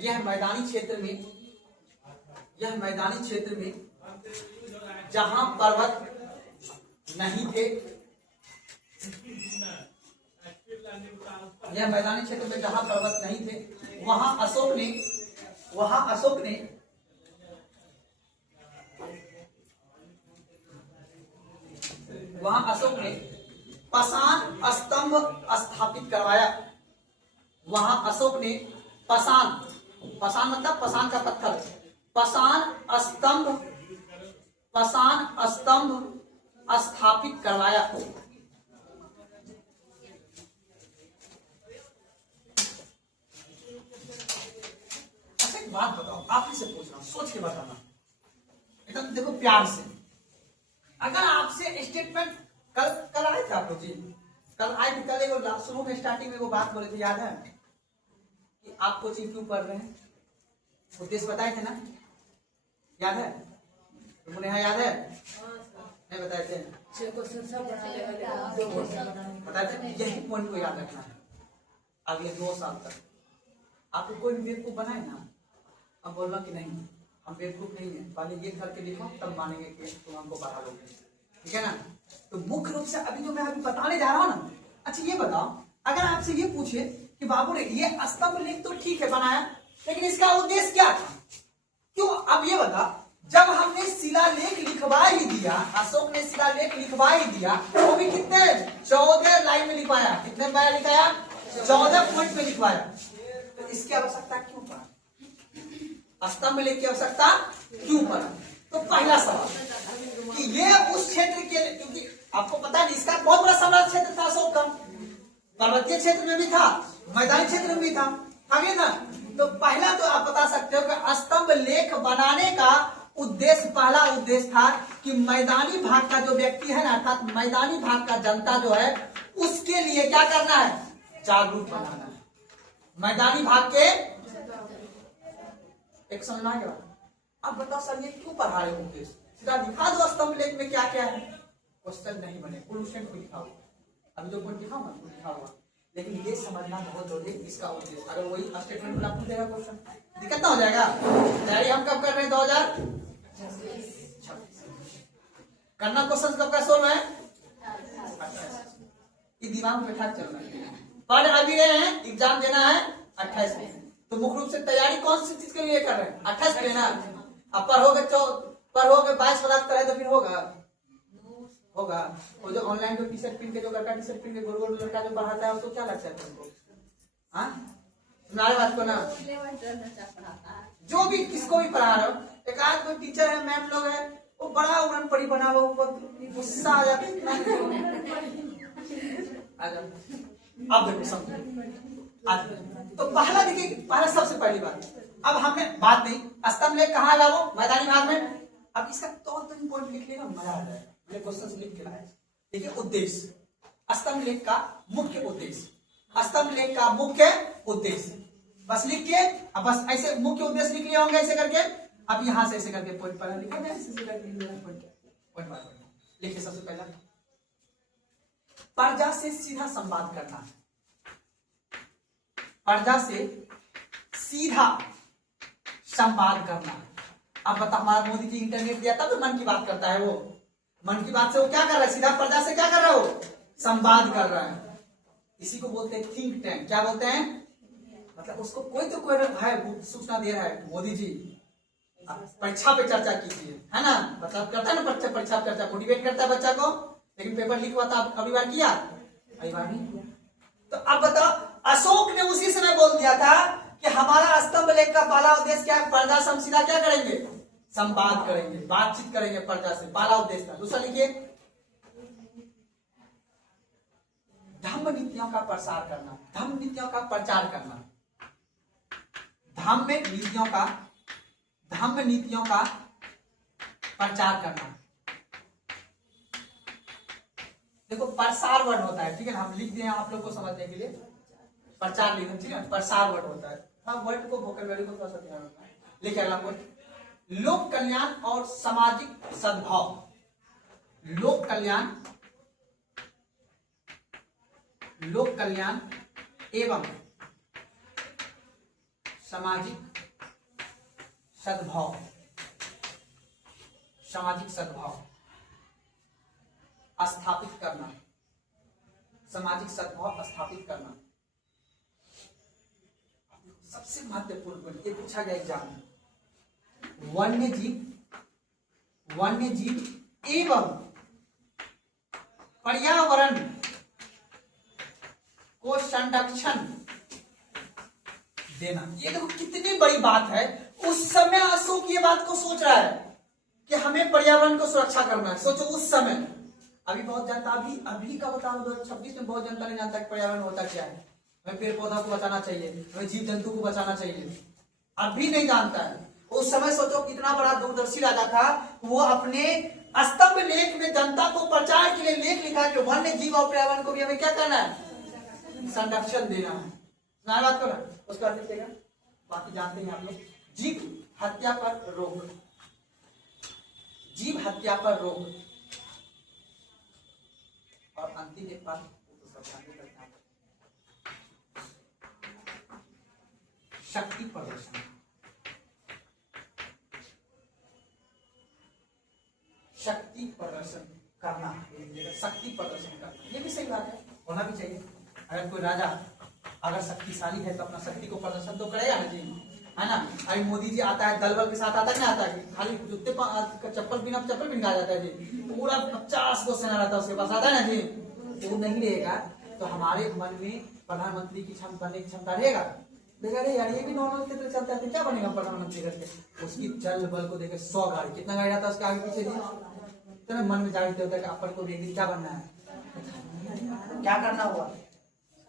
यह मैदानी क्षेत्र में जहां पर्वत नहीं थे, यह मैदानी क्षेत्र में जहां पर्वत नहीं थे, वहां अशोक ने पाषाण स्तंभ स्थापित करवाया। वहां अशोक ने पाषाण मतलब पाषाण का पत्थर, पाषाण स्तंभ स्थापित करवाया। बात बताओ, आप ही से पूछ रहा हूं, सोच के बताना एकदम, देखो प्यार से। अगर आपसे स्टेटमेंट कल आए थे आप लोग जी, कल आए थे, कल एगो शुरू में स्टार्टिंग में वो बात बोले थे, याद है कि आप कोचिंग क्यों पढ़ रहे हैं? उद्देश्य बताए थे ना, याद है? तुमने यहाँ याद है? नहीं बताए थे? बताए थे। यही पॉइंट को याद रखना है अगले 2 साल तक। आपको कोई बेवकूफ बनाए ना, अब बोलना कि नहीं हम बेवकूफ नहीं है, पहले ये करके लिखो तब मानेंगे कि तुम हमको पढ़ा लोगे, ठीक है ना? तो मुख्य रूप से अभी जो मैं अभी बताने जा रहा हूँ ना, अच्छा ये बताओ, अगर आपसे ये पूछे कि बाबू ने ये स्तंभ लेख तो ठीक है बनाया, लेकिन इसका उद्देश्य क्या था, क्यों? अब ये बता, जब हमने शिलालेख लिखवा ही दिया, अशोक ने शिलालेख लिखवा ही दिया, वो भी कितने 14 लाइन में लिखवाया, कितने में लिखाया? 14 पॉइंट में लिखवाया। तो इसकी आवश्यकता क्यों पड़ा? स्तंभ लेख की आवश्यकता क्यों पड़ा? तो पहला सवाल कि ये उस क्षेत्र के लिए, क्योंकि आपको पता है इसका बहुत बड़ा साम्राज्य क्षेत्र था अशोक का, पर्वतीय क्षेत्र में भी था, मैदानी क्षेत्र में भी था, आगे ना। तो पहला तो आप बता सकते हो कि स्तंभ लेख बनाने का उद्देश्य, पहला उद्देश्य था कि मैदानी भाग का जो व्यक्ति है ना, अर्थात मैदानी भाग का जनता जो है, उसके लिए क्या करना है? जागरूक बनाना है। मैदानी भाग के एक समझना है। अब बताओ सर ये क्यों पढ़ा रहे हो? सीधा दिखा दो स्तंभ लेख में क्या क्या है। क्वेश्चन नहीं बने, क्वेश्चन को लिखा हुआ, अभी जो पॉइंट लिखा हुआ लिखा हुआ, लेकिन ये समझना बहुत जरूरी है इसका उद्देश्य। अगर वही स्टेटमेंट बना पूछ देगा क्वेश्चन, दिक्कत ना हो जाएगा। तैयारी हम कब कर रहे हैं? 2026 करना। क्वेश्चन कब का सोल्व है? ये दिमाग में बैठा चलना है। पढ़ अभी रहे हैं, एग्जाम देना है 28 में, तो मुख्य रूप से तैयारी कौन सी चीज के लिए कर रहे हैं? 28 के लिए ना। अब पढ़ोगे 22 वाला तरह तो फिर होगा वो जो ऑनलाइन जो टी शर्ट पहन के, जो लड़का टी शर्ट पहन के गोल गोल लड़का जो पढ़ाता है, उसको क्या लगता है तुमको? हाँ तुम्हारे बात को ना, जो भी किसको भी पढ़ा रहे हो, एक आध कोई टीचर है, मैम लोग है, वो बड़ा उड़न पड़ी बना हुआ, गुस्सा आ जाता है। अब देखो समझो, तो पहला देखिए, पहला सबसे पहली बात, अब हमने बात नहीं स्तंभ लेख कहाँ लागू, मैदानी भाग में। अब इसका तौर तो पॉइंट लिख लेना, मजा आ जाएगा। मैंने क्वेश्चन लिख के लाया। देखिए उद्देश्य, स्तंभ लेख का मुख्य उद्देश्य, स्तंभ लेख का मुख्य उद्देश्य, बस लिख के, अब बस ऐसे मुख्य उद्देश्य लिख लिए होंगे ऐसे करके। अब यहां से ऐसे करके पॉइंट पहला लिखा जाए, ऐसे करके पॉइंट लिखिए। सबसे पहला, प्रजा से सीधा संवाद करना, प्रजा से सीधा संवाद करना। अब बता, हमारा मोदी जी इंटरनेट दिया तब तो मन की बात करता है। वो मन की बात से वो क्या कर रहा है, सीधा प्रजा से क्या कर रहा है, वो संवाद कर रहा है। इसी को बोलते हैं थिंक टैंक। क्या बोलते हैं, मतलब उसको कोई तो कोई है सूचना दे रहा है, मोदी जी परीक्षा पे चर्चा कीजिए, है ना, मतलब करता है ना परीक्षा पे चर्चा, मोटिवेट करता है बच्चा को। लेकिन पेपर लीक हुआ था, अभी बार किया, अभी बार नहीं किया। तो अब बताओ, अशोक ने उसी समय बोल दिया था कि हमारा स्तंभ लेख का पहला उद्देश्य क्या है, प्रजा से हम सीधा क्या करेंगे, संवाद करेंगे, बातचीत करेंगे प्रजा से, पहला उद्देश्य था। दूसरा लिखिए, धम्म नीतियों का प्रसार करना, धम्म नीतियों का प्रचार करना, धम्म नीतियों का प्रचार करना। देखो प्रसार वर्ड होता है, ठीक है, हम लिख दिए आप लोग को समझने के लिए, प्रचार लिखना, ठीक है, प्रसार वर्ड होता है। हाँ, वर्ड को वोकैबुलरी को थोड़ा सा ध्यान रखना है। लिखिए अगला वर्ड, लोक कल्याण और सामाजिक सद्भाव, लोक कल्याण एवं सामाजिक सद्भाव, सामाजिक सद्भाव स्थापित करना, सामाजिक सद्भाव स्थापित करना। सबसे महत्वपूर्ण ये पूछा गया एग्जाम में, वन्यजीव एवं पर्यावरण को संरक्षण देना। ये देखो कितनी बड़ी बात है। उस समय अशोक ये बात को सोच रहा है कि हमें पर्यावरण को सुरक्षा करना है। सोचो उस समय, अभी बहुत जनता, अभी का बताओ 2026 में बहुत जनता नहीं जानता कि पर्यावरण होता क्या है। हमें पेड़ पौधा को बचाना चाहिए, हमें जीव जंतु को बचाना चाहिए, अभी नहीं जानता है। उस समय सोचो कितना बड़ा दूरदर्शी राजा था, वो अपने स्तंभ लेख में जनता को प्रचार के लिए लेख लिखा कि वन्य जीव और पर्यावरण को भी हमें क्या करना है, संरक्षण देना है। बात करो, उसका अर्थ लिखेगा, बाकी जानते हैं आप लोग। जीव हत्या पर रोक, जीव हत्या पर रोक, और अंतिम एक बात शक्ति प्रदर्शन, शक्ति प्रदर्शन करना, शक्ति प्रदर्शन करना, ये भी सही बात है, होना भी चाहिए। अगर कोई राजा अगर शक्तिशाली है तो अपना शक्ति को प्रदर्शन तो करेगा ना जी, है ना। अभी मोदी जी आता है दल बल के साथ, आता है ना, आता है खाली जूते चप्पल बिना चप्पल बिना आ जाता है जी, पूरा 50 को सेना रहता है उसके पास, आता है ना जी। वो नहीं रहेगा तो हमारे मन में प्रधानमंत्री की क्षमता बनने की क्षमता रहेगा, देखा रे यार ये भी नॉर्मल की तरह चलता है, क्या बनेगा प्रधानमंत्री करके। उसकी चल बल को देखे 100 गाड़ी, कितना गाड़ी आता है उसके आगे पीछे जी, तो मन में जागृत होता है कि अपन को देखिए क्या बनना है, क्या करना हुआ,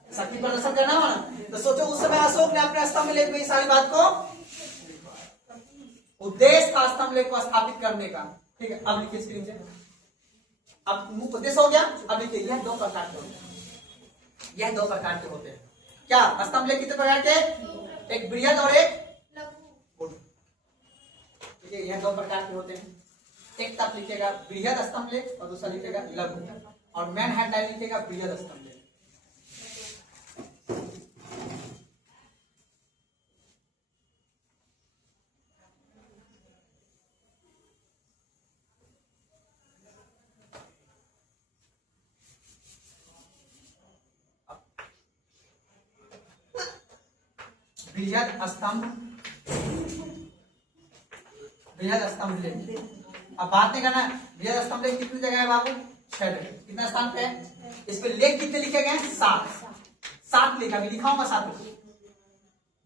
शक्ति प्रदर्शन करना हुआ ना। तो सोचो उस समय अशोक ने अपने स्तंभ लेख में सारी बात को, उद्देश्य था स्तंभ लेख को स्थापित करने का, ठीक है। अब लिखिए स्क्रीन से, अब उद्देश्य हो गया। अब लिखिए, यह 2 प्रकार के होते हैं, यह 2 प्रकार के होते हैं। क्या स्तंभ लेख कितने प्रकार के, एक बृहद और एक लघु, ठीक है, यह 2 प्रकार के होते हैं। एक तब लिखेगा बृहद स्तंभ लेख और दूसरा लिखेगा लघु, और मैन हेडलाइन लिखेगा बृहद स्तंभ लेख। बृहद स्तंभ लेख। अब बात नहीं करना, बृहद स्तंभ लेख कितनी जगह है बाबू, 6 जगह। कितना स्थान पे है, इस पे लेख कितने लिखे गए हैं, 7 लिखा, अभी लिखाऊंगा 7।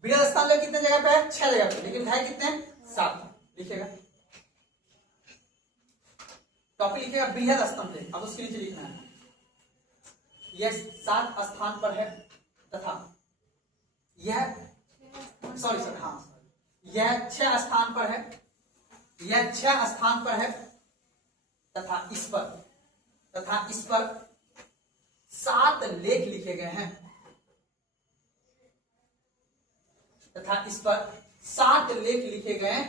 बृहद स्तंभ लेख कितने जगह पे है? 6 जगह पे, लेकिन है कितने? 7। लिखिएगा, टॉपिक लिखिएगा बृहद स्तंभ लेख। अब उसके नीचे लिखना है यह 7 स्थान पर है तथा यह यह 6 स्थान पर है, यह 6 स्थान पर है तथा इस पर 7 लेख लिखे गए हैं, तथा इस पर 7 लेख लिखे गए हैं,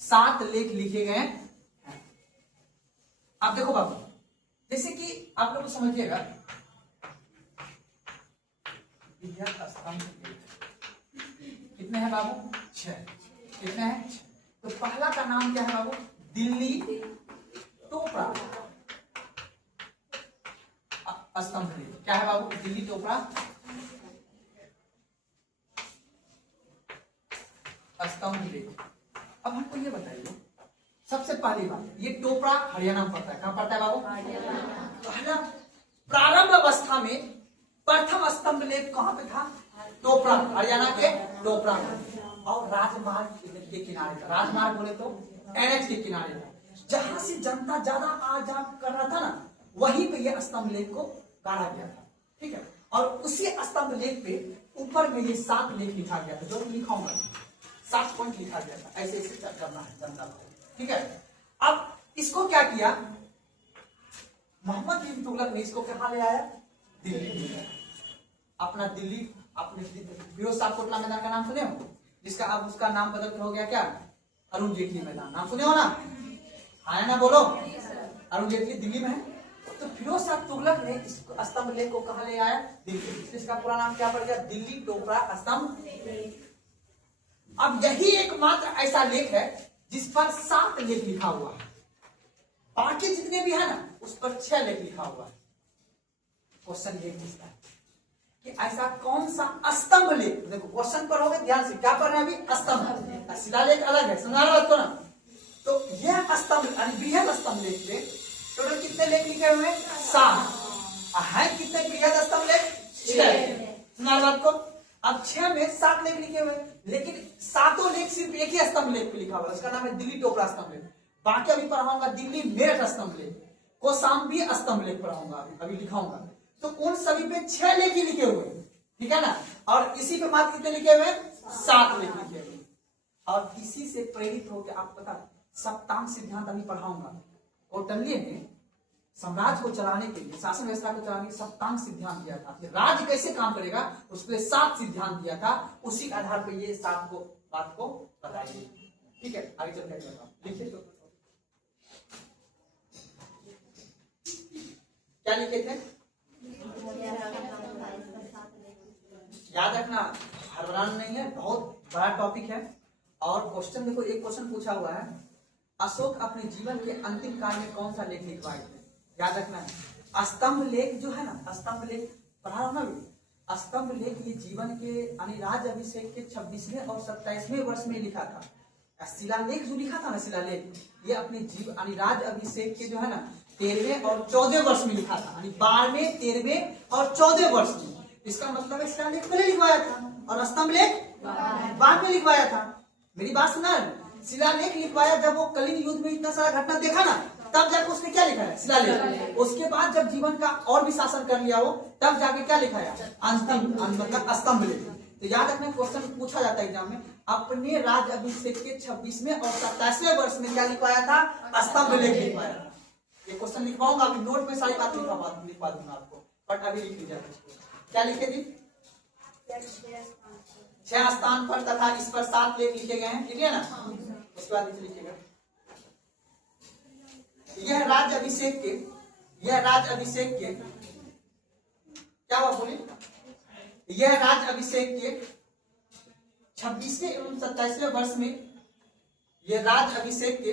7 लेख लिखे गए हैं। अब देखो बाबू, जैसे कि आप लोग समझिएगा कितने हैं बाबू? 6। कितने हैं? 6। तो पहला का नाम क्या है बाबू? दिल्ली टोपरा स्तंभ लेख। क्या है बाबू? दिल्ली टोपरा स्तंभ लेख। अब हमको ये बताइए, सबसे पहली बात, ये टोपरा हरियाणा में पड़ता है। कहां पड़ता है बाबू? पहला प्रारंभ अवस्था में प्रथम स्तंभ लेख कहां पे था? टोपरा, हरियाणा के टोपरा में। और राजमार्ग के किनारे था, राजमार्ग बोले तो एनएच के किनारे था, जहां से जनता ज्यादा आ जा कर रहा था ना, वहीं पे यह स्तंभ लेख को गाड़ा गया था। ठीक है, और उसी स्तंभ लेख पे ऊपर में ये 7 लेख लिखा गया था, जो लिखाऊंगा 7 पॉइंट लिखा गया था। ऐसे ऐसे करना है जनता को। ठीक है, अब इसको क्या किया? मोहम्मद बिन तुगलक ने इसको कहां ले आया? दिल्ली। अपना दिल्ली, अपने फिरोज शाह कोटला मैदान का नाम सुने हो, जिसका अब उसका नाम बदल के हो गया क्या? अरुण जेटली मैदान। नाम सुने हो ना? आया ना? बोलो। अरुण जेटली दिल्ली में है। तो फिरोज शाह तुगलक ने इस स्तंभ लेख को कहां ले आया? दिल्ली। इसका पूरा नाम क्या पड़ गया? दिल्ली टोपरा स्तंभ। अब यही एकमात्र ऐसा लेख है जिस पर 7 लेख लिखा हुआ है। बाकी जितने भी है ना, उस पर 6 लेख लिखा हुआ है। क्वेश्चन ये पूछता है कि ऐसा कौन सा स्तंभ लेख, देखो क्वेश्चन पर हो गए, ध्यान से क्या पढ़ रहे हैं अभी? स्तंभ। शिलालेख अलग है, सुना रहा ना? तो यह स्तंभ बृहद स्तंभ लेख पे टोटल कितने लेख लिखे हुए हैं? 7 है। कितने बृहद स्तंभ लेख? 6। सुना बात को? अब 6 में 7 लेख लिखे हुए, लेकिन 7 लेख सिर्फ एक ही स्तंभ लेख पे लिखा हुआ है, उसका नाम है दिल्ली टोपरा स्तंभ लेख। बाकी अभी पढ़ाऊंगा दिल्ली मेरठ स्तंभ लेख, कौशाम्बी स्तंभ लेख पढ़ाऊंगा, अभी लिखाऊंगा। तो उन सभी पे 6 लेख ही लिखे हुए, ठीक है ना? और इसी पे मात्र कितने लिखे हुए? 7 लेख लिखे हुए। और इसी से प्रेरित होकर आप पता सप्तांग सिद्धांत अभी पढ़ाऊंगा। कौटिल्य ने साम्राज्य को चलाने के लिए, शासन व्यवस्था को चलाने के लिए सप्तांग सिद्धांत दिया था। राज्य कैसे काम करेगा उसके लिए 7 सिद्धांत दिया था। उसी आधार पर ये 7 को बात को बताइए। ठीक है, आगे चल कर लिखिए। तो क्या लिखे थे? याद रखना, हरबरान नहीं है, बहुत बड़ा टॉपिक है। और क्वेश्चन देखो, एक क्वेश्चन पूछा हुआ है, अशोक अपने जीवन के अंतिम काल में कौन सा लेख लिखवाए थे? याद रखना है। स्तंभ लेख जो है ना, स्तंभ लेख पढ़ा ना भी, स्तंभ लेख ये जीवन के राज्य अभिषेक के 26वें और 27वें वर्ष में लिखा था। शिलालेख जो लिखा था ना, शिलालेख, ये अपने राज्य अभिषेक के जो है ना 13वें और 14वें वर्ष में लिखा था, 12वें, 13वें और 14वें वर्ष में। इसका मतलब है शिलालेख पहले लिखवाया था और स्तंभ लेख बाद में लिखवाया था। मेरी बात सुना? शिलालेख लिखवाया जब वो कलिंग युद्ध में इतना सारा घटना देखा ना, तब जाके उसने क्या लिखा है? शिलालेख। उसके बाद जब जीवन का और भी शासन कर लिया वो, तब जाके क्या लिखा है? अंतिम मतलब स्तंभ लेख। तो याद रखना, क्वेश्चन पूछा जाता है एग्जाम में, अपने राज्य अभिषेक के 26वें और 27वें वर्ष में क्या लिखवाया था? स्तंभ लेख लिखवाया था। ये क्वेश्चन लिखवाऊंगा, अभी नोट में सारी बात लिखवा दूंगा आपको, बट अभी लिख लीजिए। क्या लिखे थी? 6 स्थान पर तथा इस पर 7 लेख लिखे गए हैं, ठीक है ना? उसके बाद नीचे लिखिएगा, यह राज्य अभिषेक के क्या हुआ बोलिए? यह राज्य अभिषेक के 26वें एवं 27वें वर्ष में, यह राज्य अभिषेक के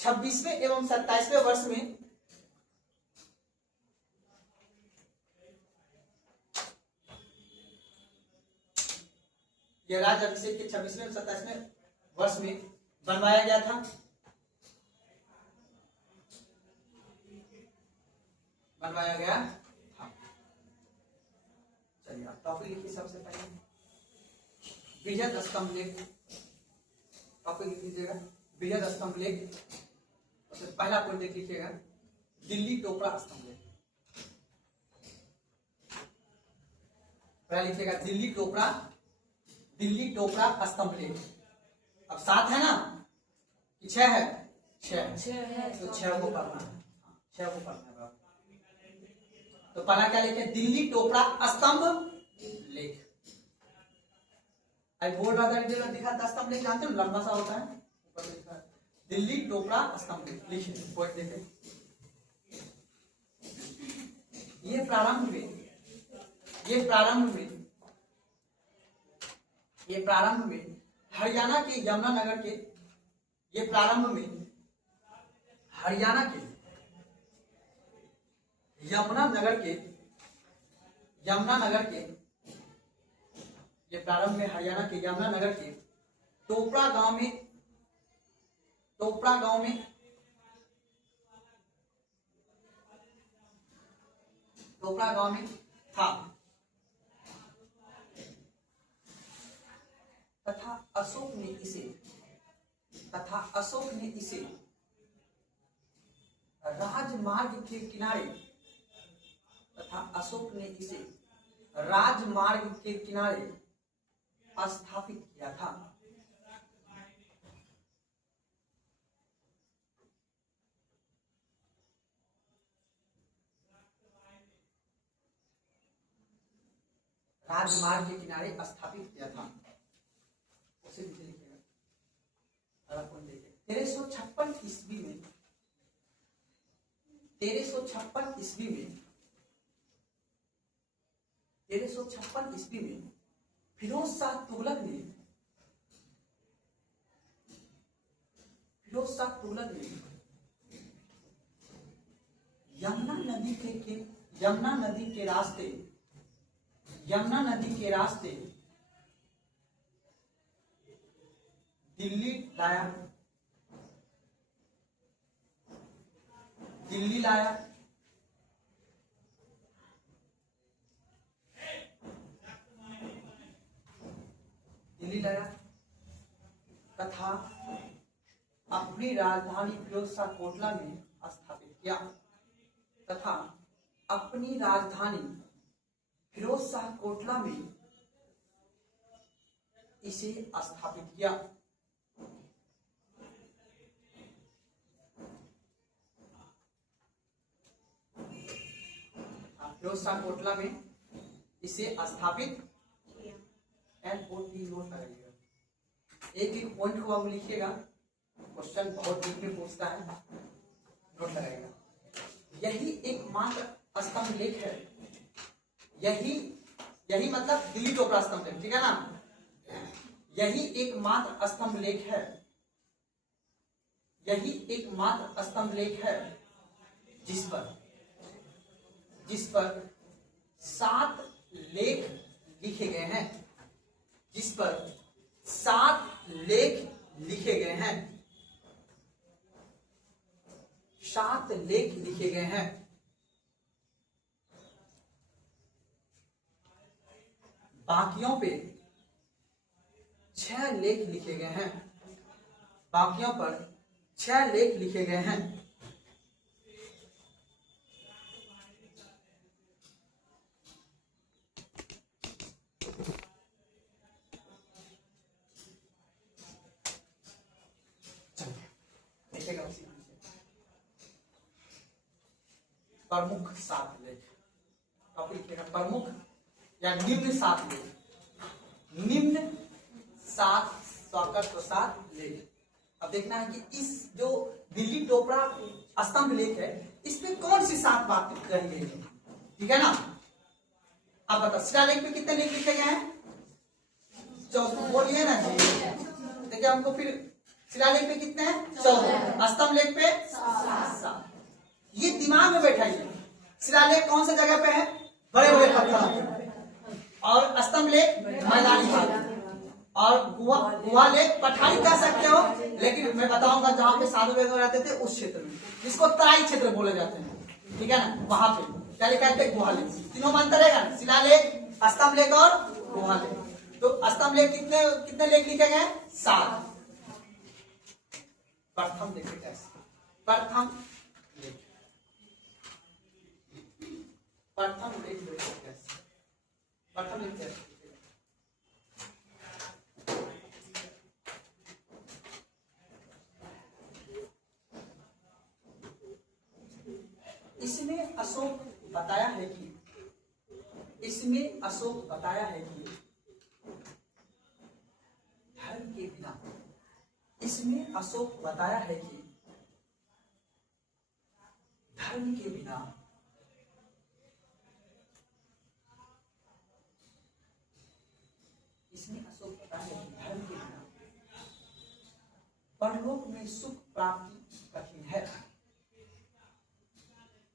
26वें एवं 27वें वर्ष में यह राज्य अभिषेक के 26वें और 27वें वर्ष में बनवाया गया था। बनवाया गया था। चलिए चलिए आप टॉपिक लिखिए सबसे पहले बृहद स्तंभ लेख। टॉपिक लिख लीजिएगा बृहद स्तंभ लेख। सबसे पहला पॉइंट देख लीजिएगा दिल्ली टोपरा स्तंभ लेख। पहला लिखिएगा दिल्ली टोपरा स्तंभ लेख। अब 7 है ना कि 6 है? 6 है तो 6 को पढ़ना है, 6 को पढ़ना है। तो पहला क्या लिखे दिल्ली टोपरा स्तंभ लेख। आई बोर्ड अगर दिखा था स्तंभ लेख, जानते हो लंबा सा होता है, ऊपर लिखा है दिल्ली टोपरा स्तंभ लेख। लिखिए पॉइंट देखें। ये प्रारंभ में हरियाणा के यमुनानगर के यमुनानगर के टोपरा गांव में था तथा अशोक ने इसे राजमार्ग के किनारे स्थापित किया था। राजमार्ग के किनारे स्थापित किया था। उसे नीचे लिखिएगा। 1356 ईस्वी में फिरोज शाह तुगलक ने यमुना नदी के रास्ते दिल्ली लाया। तथा अपनी राजधानी फिरोज शाह कोटला में स्थापित किया। इसे स्थापित किया। फिरोज शाह कोटला में इसे स्थापित NOT नोट लगाइएगा। एक पॉइंट को आप लिखिएगा, क्वेश्चन बहुत डीप में पूछता है, नोट लगाइएगा। यही एकमात्र स्तंभ लेख है, यही मतलब दिल्ली टोपरा स्तंभ लेख, ठीक है ना। यही एकमात्र स्तंभ लेख है जिस पर 7 लेख लिखे गए हैं। 7 लेख लिखे गए हैं। बाकियों पे 6 लेख लिखे गए हैं। बाकियों पर 6 लेख लिखे गए हैं। प्रमुख 7 लेख। टॉपिक लिखेगा प्रमुख या निम्न 7 लेख। निम्न 7 लेख। अब देखना है कि इस जो दिल्ली टोपरा स्तंभ लेख है, इसमें कौन सी 7 बातें कही गई है, ठीक है ना। अब बताओ शिलालेख पे कितने लेख लिखे गए हैं? 14 बोलिए ना जी। देखिए हमको फिर शिलालेख पे कितने हैं? 14। स्तंभ लेख पे 7। ये दिमाग में बैठाइए। शिलालेख कौन सी जगह पे है? बड़े बड़े पत्थर पे। और स्तंभ लेख मैदानी भाग, और गुहा लेख पठारी कह सकते हो, लेकिन मैं बताऊंगा जहाँ पे साधु वेद रहते थे उस क्षेत्र में, जिसको तराई क्षेत्र बोले जाते हैं, ठीक है ना, वहां पे क्या लिखा है? गुहा लेख। तीनों में अंतर रहेगा, शिलालेख, स्तंभ लेख और गुहा लेख। तो स्तंभ लेख कितने कितने लेख लिखे गए? 7। प्रथम देखिए कैसे, प्रथम लेख, प्रथम लेख देखिए कैसे, प्रथम लेख कैसे? इसमें अशोक बताया है कि, इसमें अशोक बताया है कि धर्म के बिना, इसमें अशोक बताया है कि धर्म के बिना इसमें अशोक बताया है कि धर्म के बिना परलोक में सुख प्राप्ति कठिन है।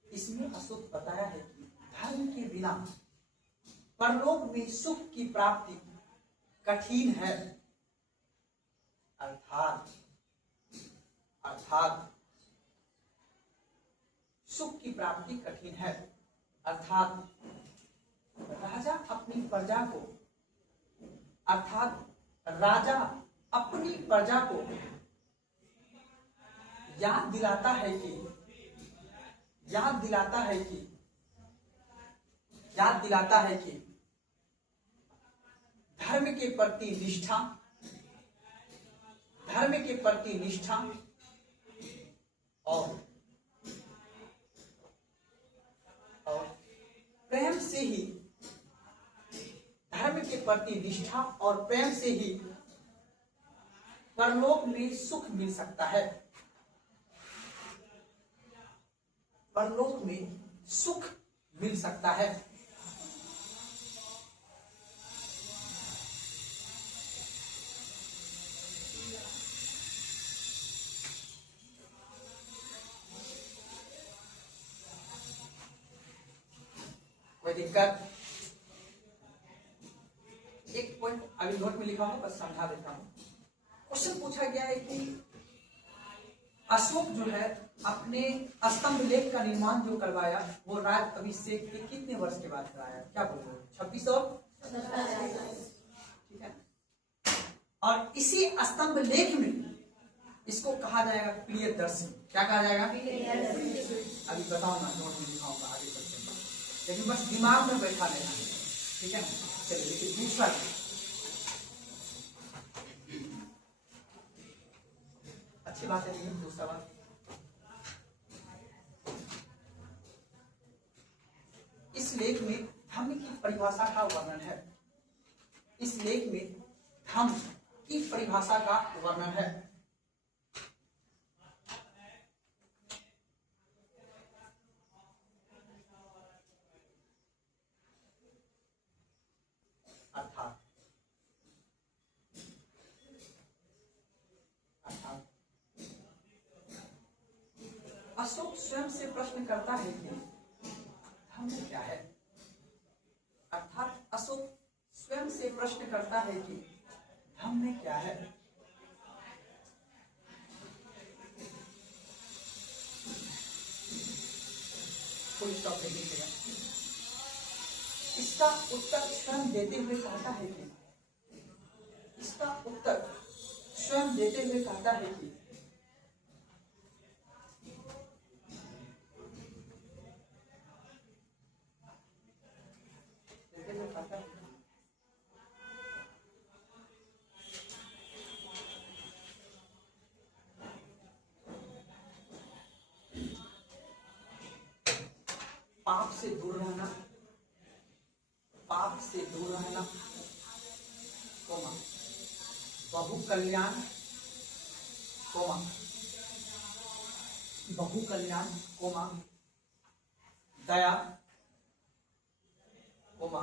इसमें अशोक बताया है कि धर्म के बिना परलोक में सुख की प्राप्ति कठिन है। अर्थात सुख की प्राप्ति कठिन है। अर्थात राजा अपनी प्रजा को, अर्थात राजा अपनी प्रजा को याद दिलाता है कि धर्म के प्रति निष्ठा और प्रेम से ही, धर्म के प्रति निष्ठा और प्रेम से ही परलोक में सुख मिल सकता है। परलोक में सुख मिल सकता है। कोई दिक्कत? एक पॉइंट अभी नोट में लिखा हूं, बस समझा देता हूं। क्वेश्चन पूछा गया है कि अशोक जो है अपने स्तंभ लेख का निर्माण जो करवाया वो राज अभिषेक के कितने वर्ष के बाद कराया? क्या बोलते हो? 26 और 27, ठीक है। और इसी स्तंभ लेख में इसको कहा जाएगा प्रियदर्शी। क्या कहा जाएगा? अभी बताओ ना, नोट में लिखाऊंगा आगे चलते, लेकिन बस दिमाग में बैठा लेना, ठीक है। चलिए दूसरा, अच्छी बात है। दूसरा बात, इस लेख में धर्म की परिभाषा का वर्णन है। इस लेख में धर्म की परिभाषा का वर्णन है। अर्थात अशोक स्वयं से प्रश्न करता है कि धर्म क्या है? अर्थात अशोक स्वयं से प्रश्न करता है कि धर्म में क्या है? कोई स्टॉप नहीं कीजिएगा। इसका उत्तर स्वयं देते हुए कहता है कि, इसका उत्तर स्वयं देते हुए कहता है कि पाप से दूर रहना, पाप से दूर रहना, कोमा बहु कल्याण, कोमा बहु कल्याण, कोमा दया, कोमा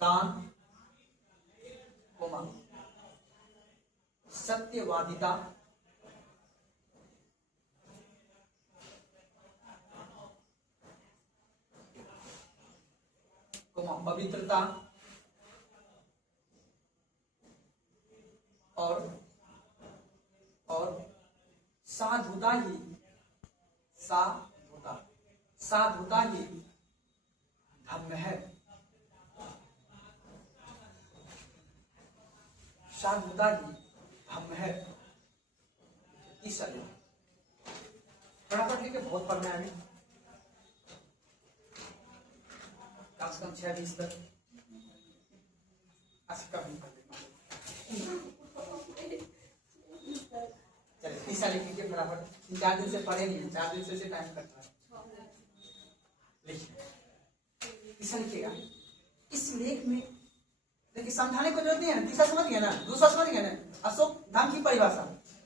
दान, कोमा सत्यवादिता, कोमा पवित्रता और साधुता ही, साधुता ही धर्म है। सार्वभौमता की धम्म है। तीसरा देखो, फटाफट लिखे, बहुत पढ़ना है अभी, कम से कम 6-20 तक। चलिए तीसरा लिख लीजिए फटाफट, 4 दिन से पढ़े नहीं है, 4 दिन से टाइम कट रहा है। लिखिए तीसरा लिखिएगा। इस लेख में देखिए समझाने को जरूरत नहीं है, तीसरा समझ गया ना, दूसरा समझ गया ना। अशोक धाम की परिभाषा,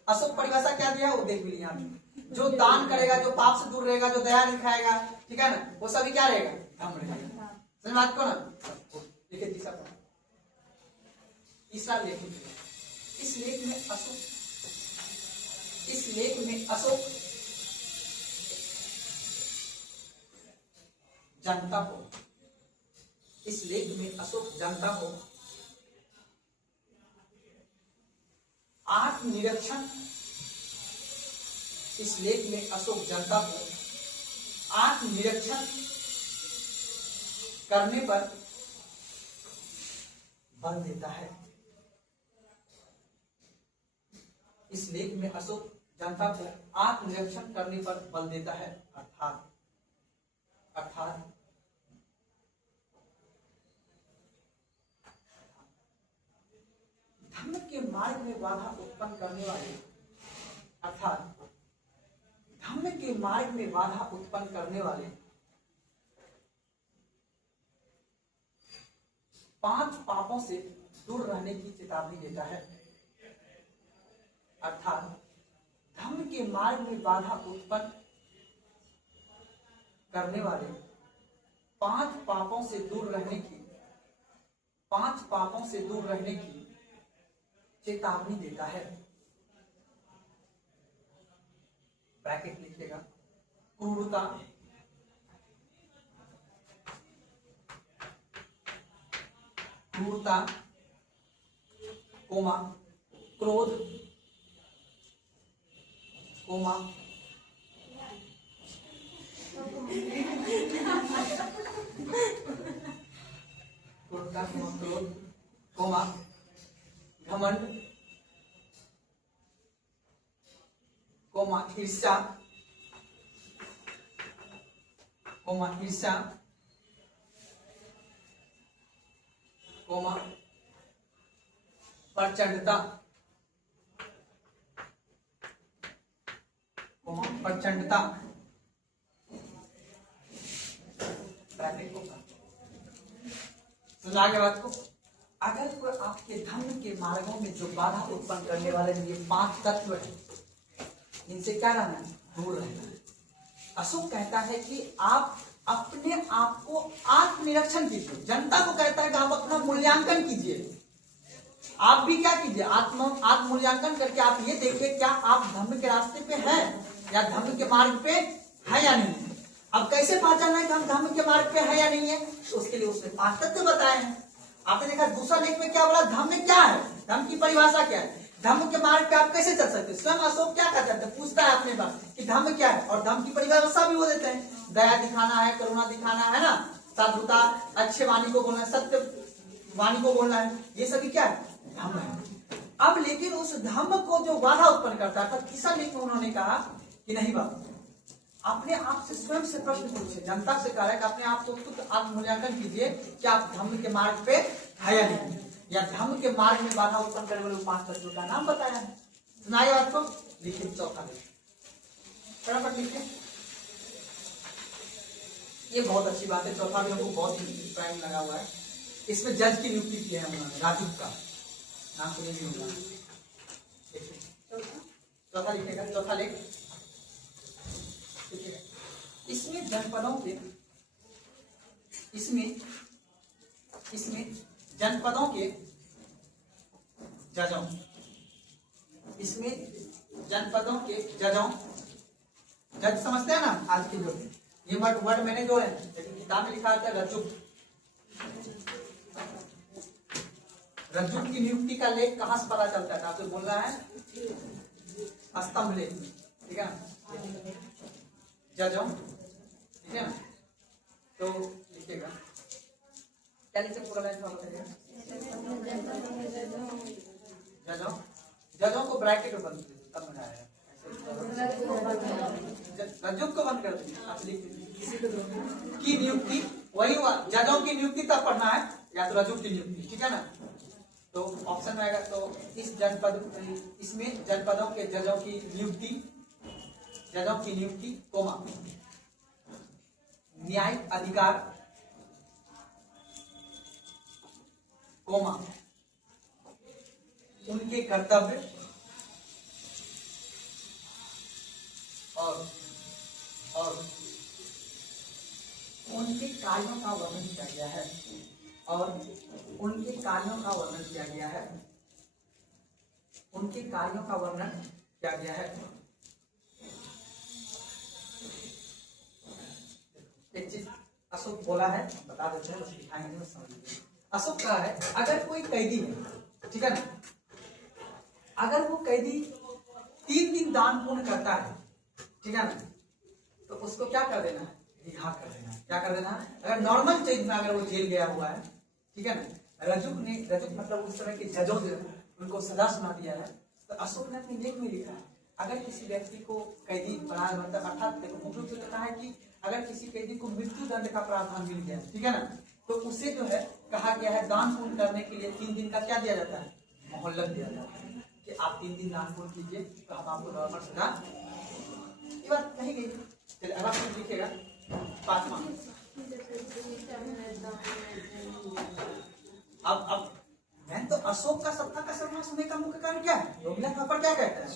अशोक परिभाषा क्या दिया वो देख लिया आपने। जो दान करेगा, जो पाप से दूर रहेगा, जो दया दिखाएगा, ठीक है ना, वो सभी क्या रहेगा, धम्म रहेगा। समझ बात को ना। देखिए तीसरा लेख, इस लेख में अशोक, इस लेख में अशोक जनता को, इस लेख में अशोक जनता को आत्मनिरीक्षण, इस लेख में अशोक जनता को आत्मनिरीक्षण करने पर बल देता है। इस लेख में अशोक जनता को आत्मनिरीक्षण करने पर बल देता है। अर्थात धम्म के मार्ग में बाधा उत्पन्न करने वाले, अर्थात धम्म के मार्ग में बाधा उत्पन्न करने वाले 5 पापों से दूर रहने की चेतावनी देता है। अर्थात धम्म के मार्ग में बाधा उत्पन्न करने वाले 5 पापों से दूर रहने की, 5 पापों से दूर रहने की चेतावनी देता है। ब्रैकेट लिखिएगा, क्रूरता, क्रूरता, कोमा क्रोध, कोमा क्रूरता, क्रोध, कोमा घमंड, कोमा ईर्ष्या, कोमा ईर्ष्या, कोमा प्रचंडता, कोमा प्रचंडता। सुना के बात को। अगर कोई आपके धम्म के मार्गों में जो बाधा उत्पन्न करने वाले ये 5 तत्व है, इनसे क्या रहना है, दूर रहना है। अशोक कहता है कि आप अपने आप को आत्मनिरीक्षण कीजिए। जनता को कहता है कि आप अपना मूल्यांकन कीजिए। आप भी क्या कीजिए, आत्म मूल्यांकन करके आप ये देखिए क्या आप धम्म के रास्ते पे हैं या धम्म के मार्ग पे है या नहीं। अब कैसे पहचानना है कि हम धम्म के मार्ग पे है या नहीं है, तो उसके लिए उसने 5 तत्व बताए हैं। आपने देखा दूसरा लेख में क्या बोला, धम्म क्या है, धम्म की परिभाषा क्या है, धम्म के मार्ग पे आप कैसे चल सकते हैं। स्वयं अशोक क्या करते हैं, पूछता है अपने पास कि धम्म क्या है, और धम्म की परिभाषा भी वो देते हैं। दया दिखाना है, करुणा दिखाना है ना, साधुता, अच्छे वाणी को बोलना है, सत्य वाणी को बोलना है, ये सभी क्या है, धम्म है। अब लेकिन उस धम्म को जो बाधा उत्पन्न करता है, तीसरा लेख में उन्होंने कहा कि नहीं बाबा, अपने आप से स्वयं से प्रश्न पूछे, जनता से कहा है कि अपने आप को खुद आत्ममूल्यांकन कीजिए कि आप धम्म के मार्ग पे है या नहीं, या धम्म के मार्ग में बाधा उत्पन्न करने वाले 5 तत्वों का नाम बताया है। सुनाइए बात को, लिखिए चौथा लेख, फटाफट लिखिए। ये बहुत अच्छी बात है, चौथा भी हमको बहुत ही टाइम लगा हुआ है। इसमें जज की नियुक्ति की है उन्होंने, राजू का नाम सुने भी होगा। चौथा लिखेगा, चौथा लेख। इसमें जनपदों के, इसमें जनपदों के जजों, इसमें जनपदों के जजों, जज समझते हैं ना आज के जो ये वर्ड मैंने जो है लेकिन किताब में लिखा था रज्जुक, रज्जुक की नियुक्ति का लेख कहां से पता चलता है, आपसे बोल रहा है स्तंभ लेख, ठीक है ना, जजों, ठीक है ना। तो लिखिएगा क्या लिखे, पूरा लाइन बताइएगा। जजों जजों को ब्रैकेट में बंद कर तब मजा आएगा। रज्जुक को बंद कर दीजिए, आप लिख दीजिए की नियुक्ति, वही जजों की नियुक्ति तब पढ़ना है या तो रज्जुक की नियुक्ति, ठीक है ना। तो ऑप्शन में आएगा, तो इस जनपद इसमें जनपदों के जजों की नियुक्ति कोमा न्यायिक अधिकार कोमा उनके कर्तव्य और उनके कार्यों का वर्णन किया गया है, और उनके कार्यों का वर्णन किया गया है, उनके कार्यों का वर्णन किया गया है। एक चीज अशोक बोला है, बता देते हैं, दिखाएंगे तो समझिए। अशोक कहा है, अगर कोई कैदी है, ठीक है ना, अगर वो कैदी 3 दिन दान पुण्य करता है, ठीक है ना, तो उसको क्या कर देना है, रिहा कर देना है। क्या कर देना है? अगर नॉर्मल चेंज में अगर वो जेल गया हुआ है, ठीक है ना, रजुक मतलब उस तरह के जजों ने उनको सजा सुना दिया है, तो अशोक ने अपने लेख में लिखा है, अगर किसी व्यक्ति को कैदी बनाया, मतलब अर्थात मुख्य रूप से कहता है कि अगर किसी कैदी को मृत्यु दंड का प्रावधान मिल गया, ठीक है ना, तो उसे जो है कहा गया है दान पुण्य करने के लिए 3 दिन का क्या दिया जाता है, मोहल्लत दिया जाता है कि आप 3 दिन दान पुण्य कीजिए तो हम आपको नॉर्मल सजा। ये बात कही गई। चलिए अब आप लिखिएगा 5वां। अब मैं तो अशोक का सत्ता का सर्वनाश होने का मुख्य कारण क्या है, रोमिला थापर क्या कहता है,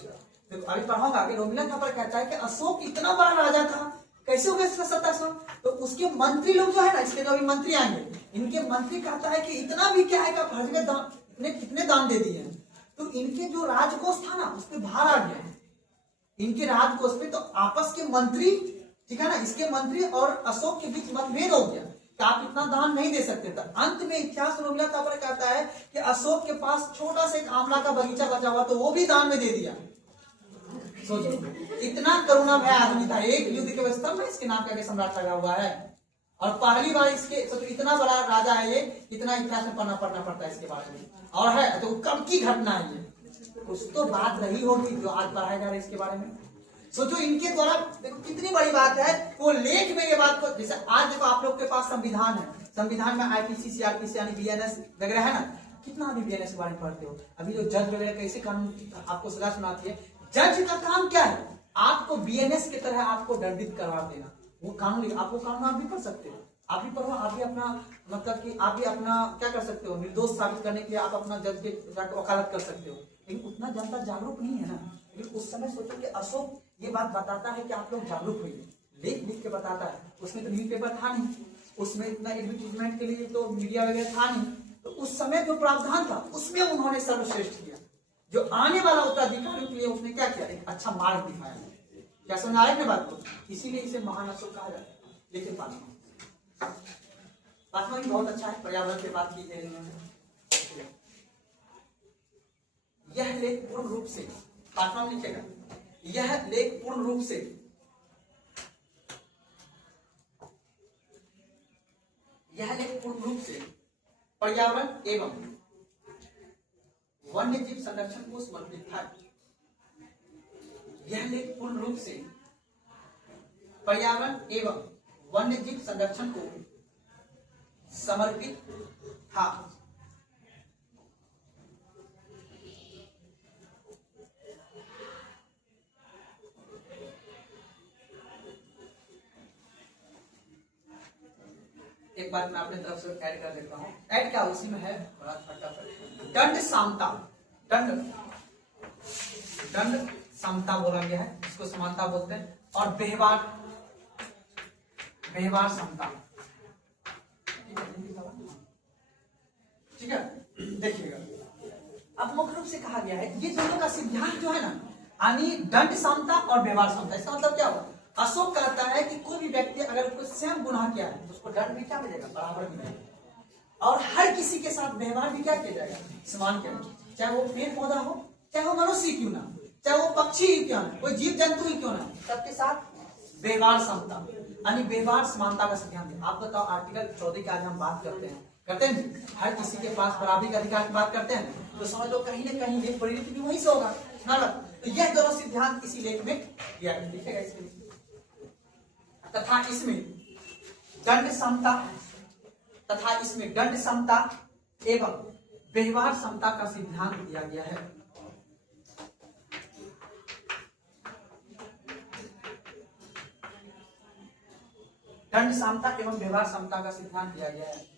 देखो अभी पढ़ाऊंगा आगे। रोमिला थापर कहता है कि अशोक इतना बड़ा राजा था, कैसे हो गया इसका सत्ता से, तो उसके मंत्री लोग जो है ना, इसके जो अभी मंत्री आएंगे, इनके मंत्री कहता है कि इतना भी क्या है कि हर जगह दान, कितने दान दे दिए हैं, तो इनके जो राजकोष था ना उस पर भार आ गया, इनके राजकोष पे। तो आपस के मंत्री, ठीक है ना, इसके मंत्री और अशोक के बीच मतभेद हो गया कि आप इतना दान नहीं दे सकते थे। अंत में इतिहास रोमिला थापर कहता है कि अशोक के पास छोटा सा एक आंवला का बगीचा बचा हुआ, तो वो भी दान में दे दिया। सोचो, इतना करुणा भय आदमी था, एक युद्ध के व्यवस्था में इसके नाम का सम्राट लगा हुआ है, और पहली बार इसके सोचो इतना बड़ा राजा है ये, इतना इतिहास में पढ़ना पड़ता है इसके बारे में, और है तो कब की घटना है ये, कुछ तो बात रही होगी जो आज पढ़ाया जा रहा है इसके बारे में। सोचो इनके द्वारा देखो कितनी बड़ी बात है, वो लेख में ये बात को, जैसे आज देखो आप लोग के पास संविधान है, संविधान में आईपीसी सीआरपीसी यानी बीएनएस वगैरह है ना, कितना अभी बीएनएस के बारे में पढ़ते हो, अभी जो जज वगैरह कैसे कानून आपको सजा सुनाती है, जज का काम क्या है, आपको बीएनएस की तरह आपको दंडित करवा देना, वो कानून, आपको कानून आप भी पढ़ सकते हो, आप भी पढ़ो, आप भी अपना मतलब कि आप भी अपना क्या कर सकते हो, निर्दोष साबित करने के लिए आप अपना जज के जाकर वकालत कर सकते हो, लेकिन उतना जनता जागरूक नहीं है ना। लेकिन उस समय सोचो कि अशोक ये बात बताता है कि आप लोग जागरूक होइए, लेख लिख के बताता है, उसमें तो न्यूज़पेपर था नहीं, उसमें इतना एडवर्टीजमेंट के लिए तो मीडिया वगैरह था नहीं, तो उस समय जो प्रावधान था उसमें उन्होंने सर्वश्रेष्ठ किया, जो आने वाला उत्तराधिकारियों के लिए उसने क्या किया, एक अच्छा मार्ग दिखाया। क्या समझ आया ना बात को, इसीलिए इसे महान अशोक कहा जाता है। लेकिन पांचवा भी बहुत अच्छा है, पर्यावरण की बात की है। यह लेख पूर्ण रूप से, पांचवा में लिखेगा, यह लेख पूर्ण रूप से पर्यावरण एवं वन्य जीव संरक्षण को समर्पित था। यह लेख पूर्ण रूप से पर्यावरण एवं वन्य जीव संरक्षण को समर्पित था। एक बार मैं अपने तरफ से ऐड कर देता हूं, ऐड क्या उसी में है, बड़ा फटाफट। दंड समता, दंड समता बोला गया है, इसको समानता बोलते हैं, और व्यवहार समता, ठीक है। देखिएगा अब मुख्य रूप से कहा गया है, ये दोनों का सिद्धांत जो है ना, यानी दंड समता और व्यवहार समता, इसका मतलब क्या हुआ, अशोक कहता है कि कोई भी व्यक्ति अगर कोई स्वयं गुनाह किया है तो उसको दंड भी क्या मिलेगा, बराबर मिलेगा, और हर किसी के साथ व्यवहार भी क्या किया जाएगा, समान किया जाएगा, चाहे वो पेड़ पौधा हो, चाहे वो मनुष्य क्यों ना, चाहे वो पक्षी ही क्यों ना, कोई जीव जंतु ही क्यों ना, सबके साथ व्यवहार समता यानी व्यवहार समानता का सिद्धांत है। आप बताओ आर्टिकल 14 की आज हम बात करते हैं, करते हैं जी? हर किसी के पास बराबरी का अधिकार की बात करते हैं, तो समझ लो कहीं ना कहीं लेख परिणति भी वहीं से होगा ना। तो यह दोनों सिद्धांत इसी लेख में दिया गया, लिखेगा इसमें। तथा इसमें दंड समता, तथा इसमें दंड समता एवं व्यवहार समता का सिद्धांत दिया गया है। दंड समता एवं व्यवहार समता का सिद्धांत दिया गया है।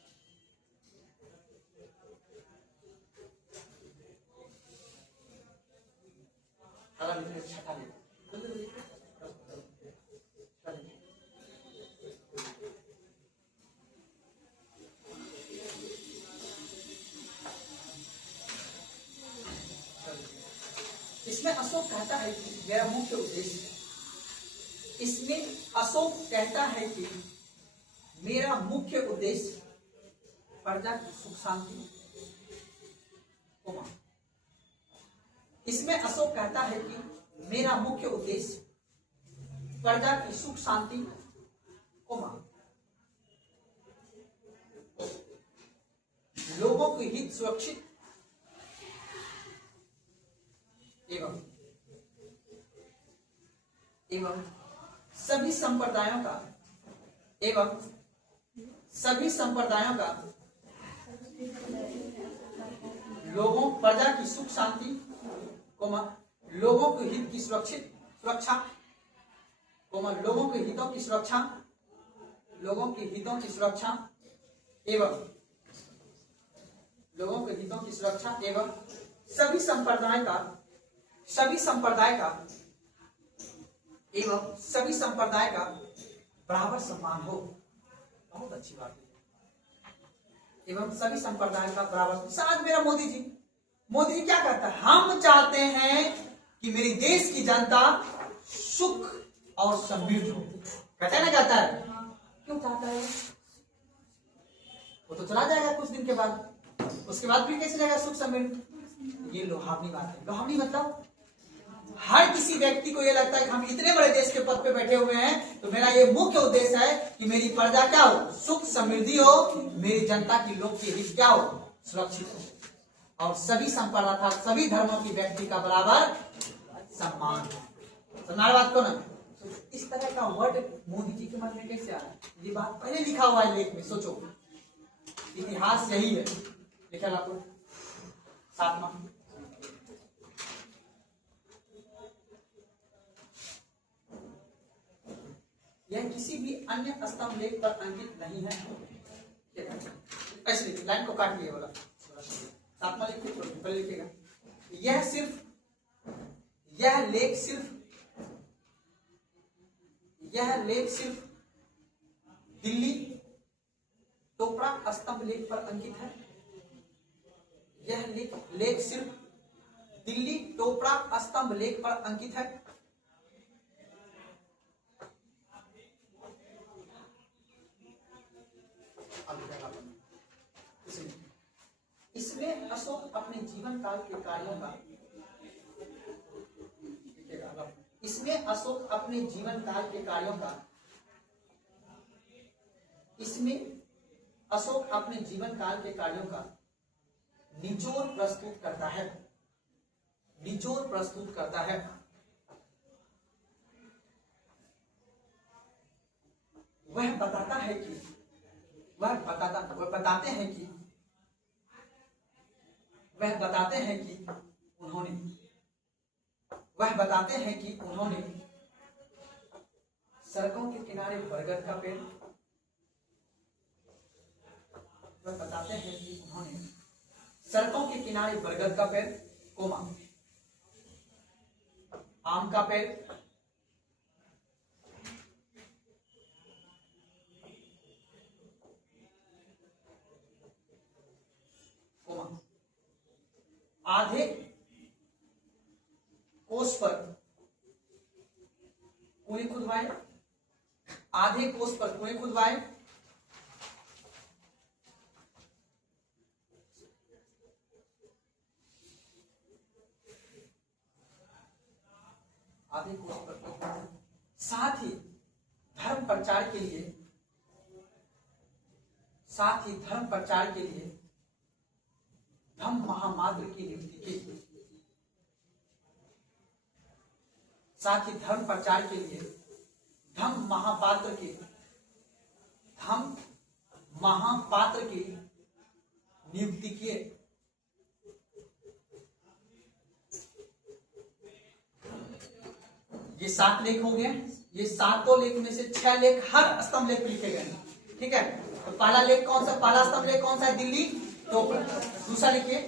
इसमें अशोक कहता है कि मेरा मुख्य उद्देश्य, इसमें अशोक कहता है कि मेरा मुख्य उद्देश्य प्रजा की सुख शांति, इसमें अशोक कहता है कि मेरा मुख्य उद्देश्य प्रजा की सुख शांति, लोगों के हित सुरक्षित एवं सभी संप्रदायों का लोगों प्रजा की सुख शांति, लोगों के हित की सुरक्षा, लोगों के हितों की सुरक्षा एवं सभी संप्रदाय का बराबर सम्मान हो। बहुत अच्छी बात है। एवं सभी संप्रदाय का बराबर। साथ मेरा मोदी जी क्या कहता है? हम चाहते हैं कि मेरी देश की जनता सुख और समृद्ध हो। कहता है ना, कहता है। क्यों चाहता है? वो तो चला जाएगा कुछ दिन के बाद, उसके बाद फिर कैसे जाएगा सुख समृद्ध? ये लोहावनी बात है। लोहावनी मतलब हर किसी व्यक्ति को ये लगता है कि हम इतने बड़े देश के पद पे बैठे हुए हैं, तो मेरा ये मुख्य उद्देश्य है कि मेरी प्रजा क्या हो? सुख समृद्धि हो, मेरी जनता की लोग के हित क्या हो? सुरक्षित हो, और सभी संप्रदाय, सभी धर्मों की व्यक्ति का बराबर सम्मान। समझ बात को ना? इस तरह का वर्ड मोदी जी के मन में कैसे आया? ये बात पहले लिखा हुआ है लेख में। सोचो, इतिहास यही है। लिखा आपको 7वां। यह किसी भी अन्य स्तंभ लेख पर अंकित नहीं है। ऐसे लाइन को काट लिया बोला 7वां लेख पहले लिखेगा। यह लेख सिर्फ दिल्ली टोपरा स्तंभ लेख पर अंकित है। यह लेख सिर्फ दिल्ली टोपरा स्तंभ लेख पर अंकित है। इसमें अशोक अपने जीवन काल के कार्यों का निचोड़ प्रस्तुत करता है। वह बताते हैं कि उन्होंने सड़कों के किनारे बरगद का पेड़, आम का पेड़, आधे कोस पर कुएं खुदवाए, आधे कोस पर कुएं खुदवाए, आधे कोस पर, साथ ही धर्म प्रचार के लिए साथ ही धर्म प्रचार के लिए धम्म महामात्र की नियुक्ति की। साथ ही धर्म प्रचार के लिए धम्म महापात्र की नियुक्ति किए। ये 7 लेख हो गए। ये 7 लेख में से 6 लेख हर स्तंभ लेख लिखे गए हैं, ठीक है। तो पहला लेख कौन सा, पहला स्तंभ लेख कौन सा है, दिल्ली। तो दूसरा लिखिए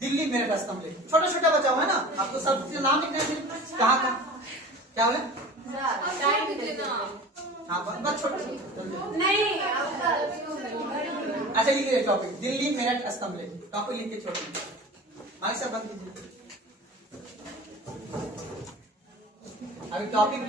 दिल्ली मेरठ स्तंभ लेख। छोटा छोटा बचा हुआ है ना, आपको सब नाम लिखना है। कहाँ का क्या बोले, हाँ बस छोटा नहीं। अच्छा लिखिए टॉपिक दिल्ली मेरठ स्तंभ लेख, टॉपिक लिख के छोड़ आगे सब बंद कीजिए। अभी टॉपिक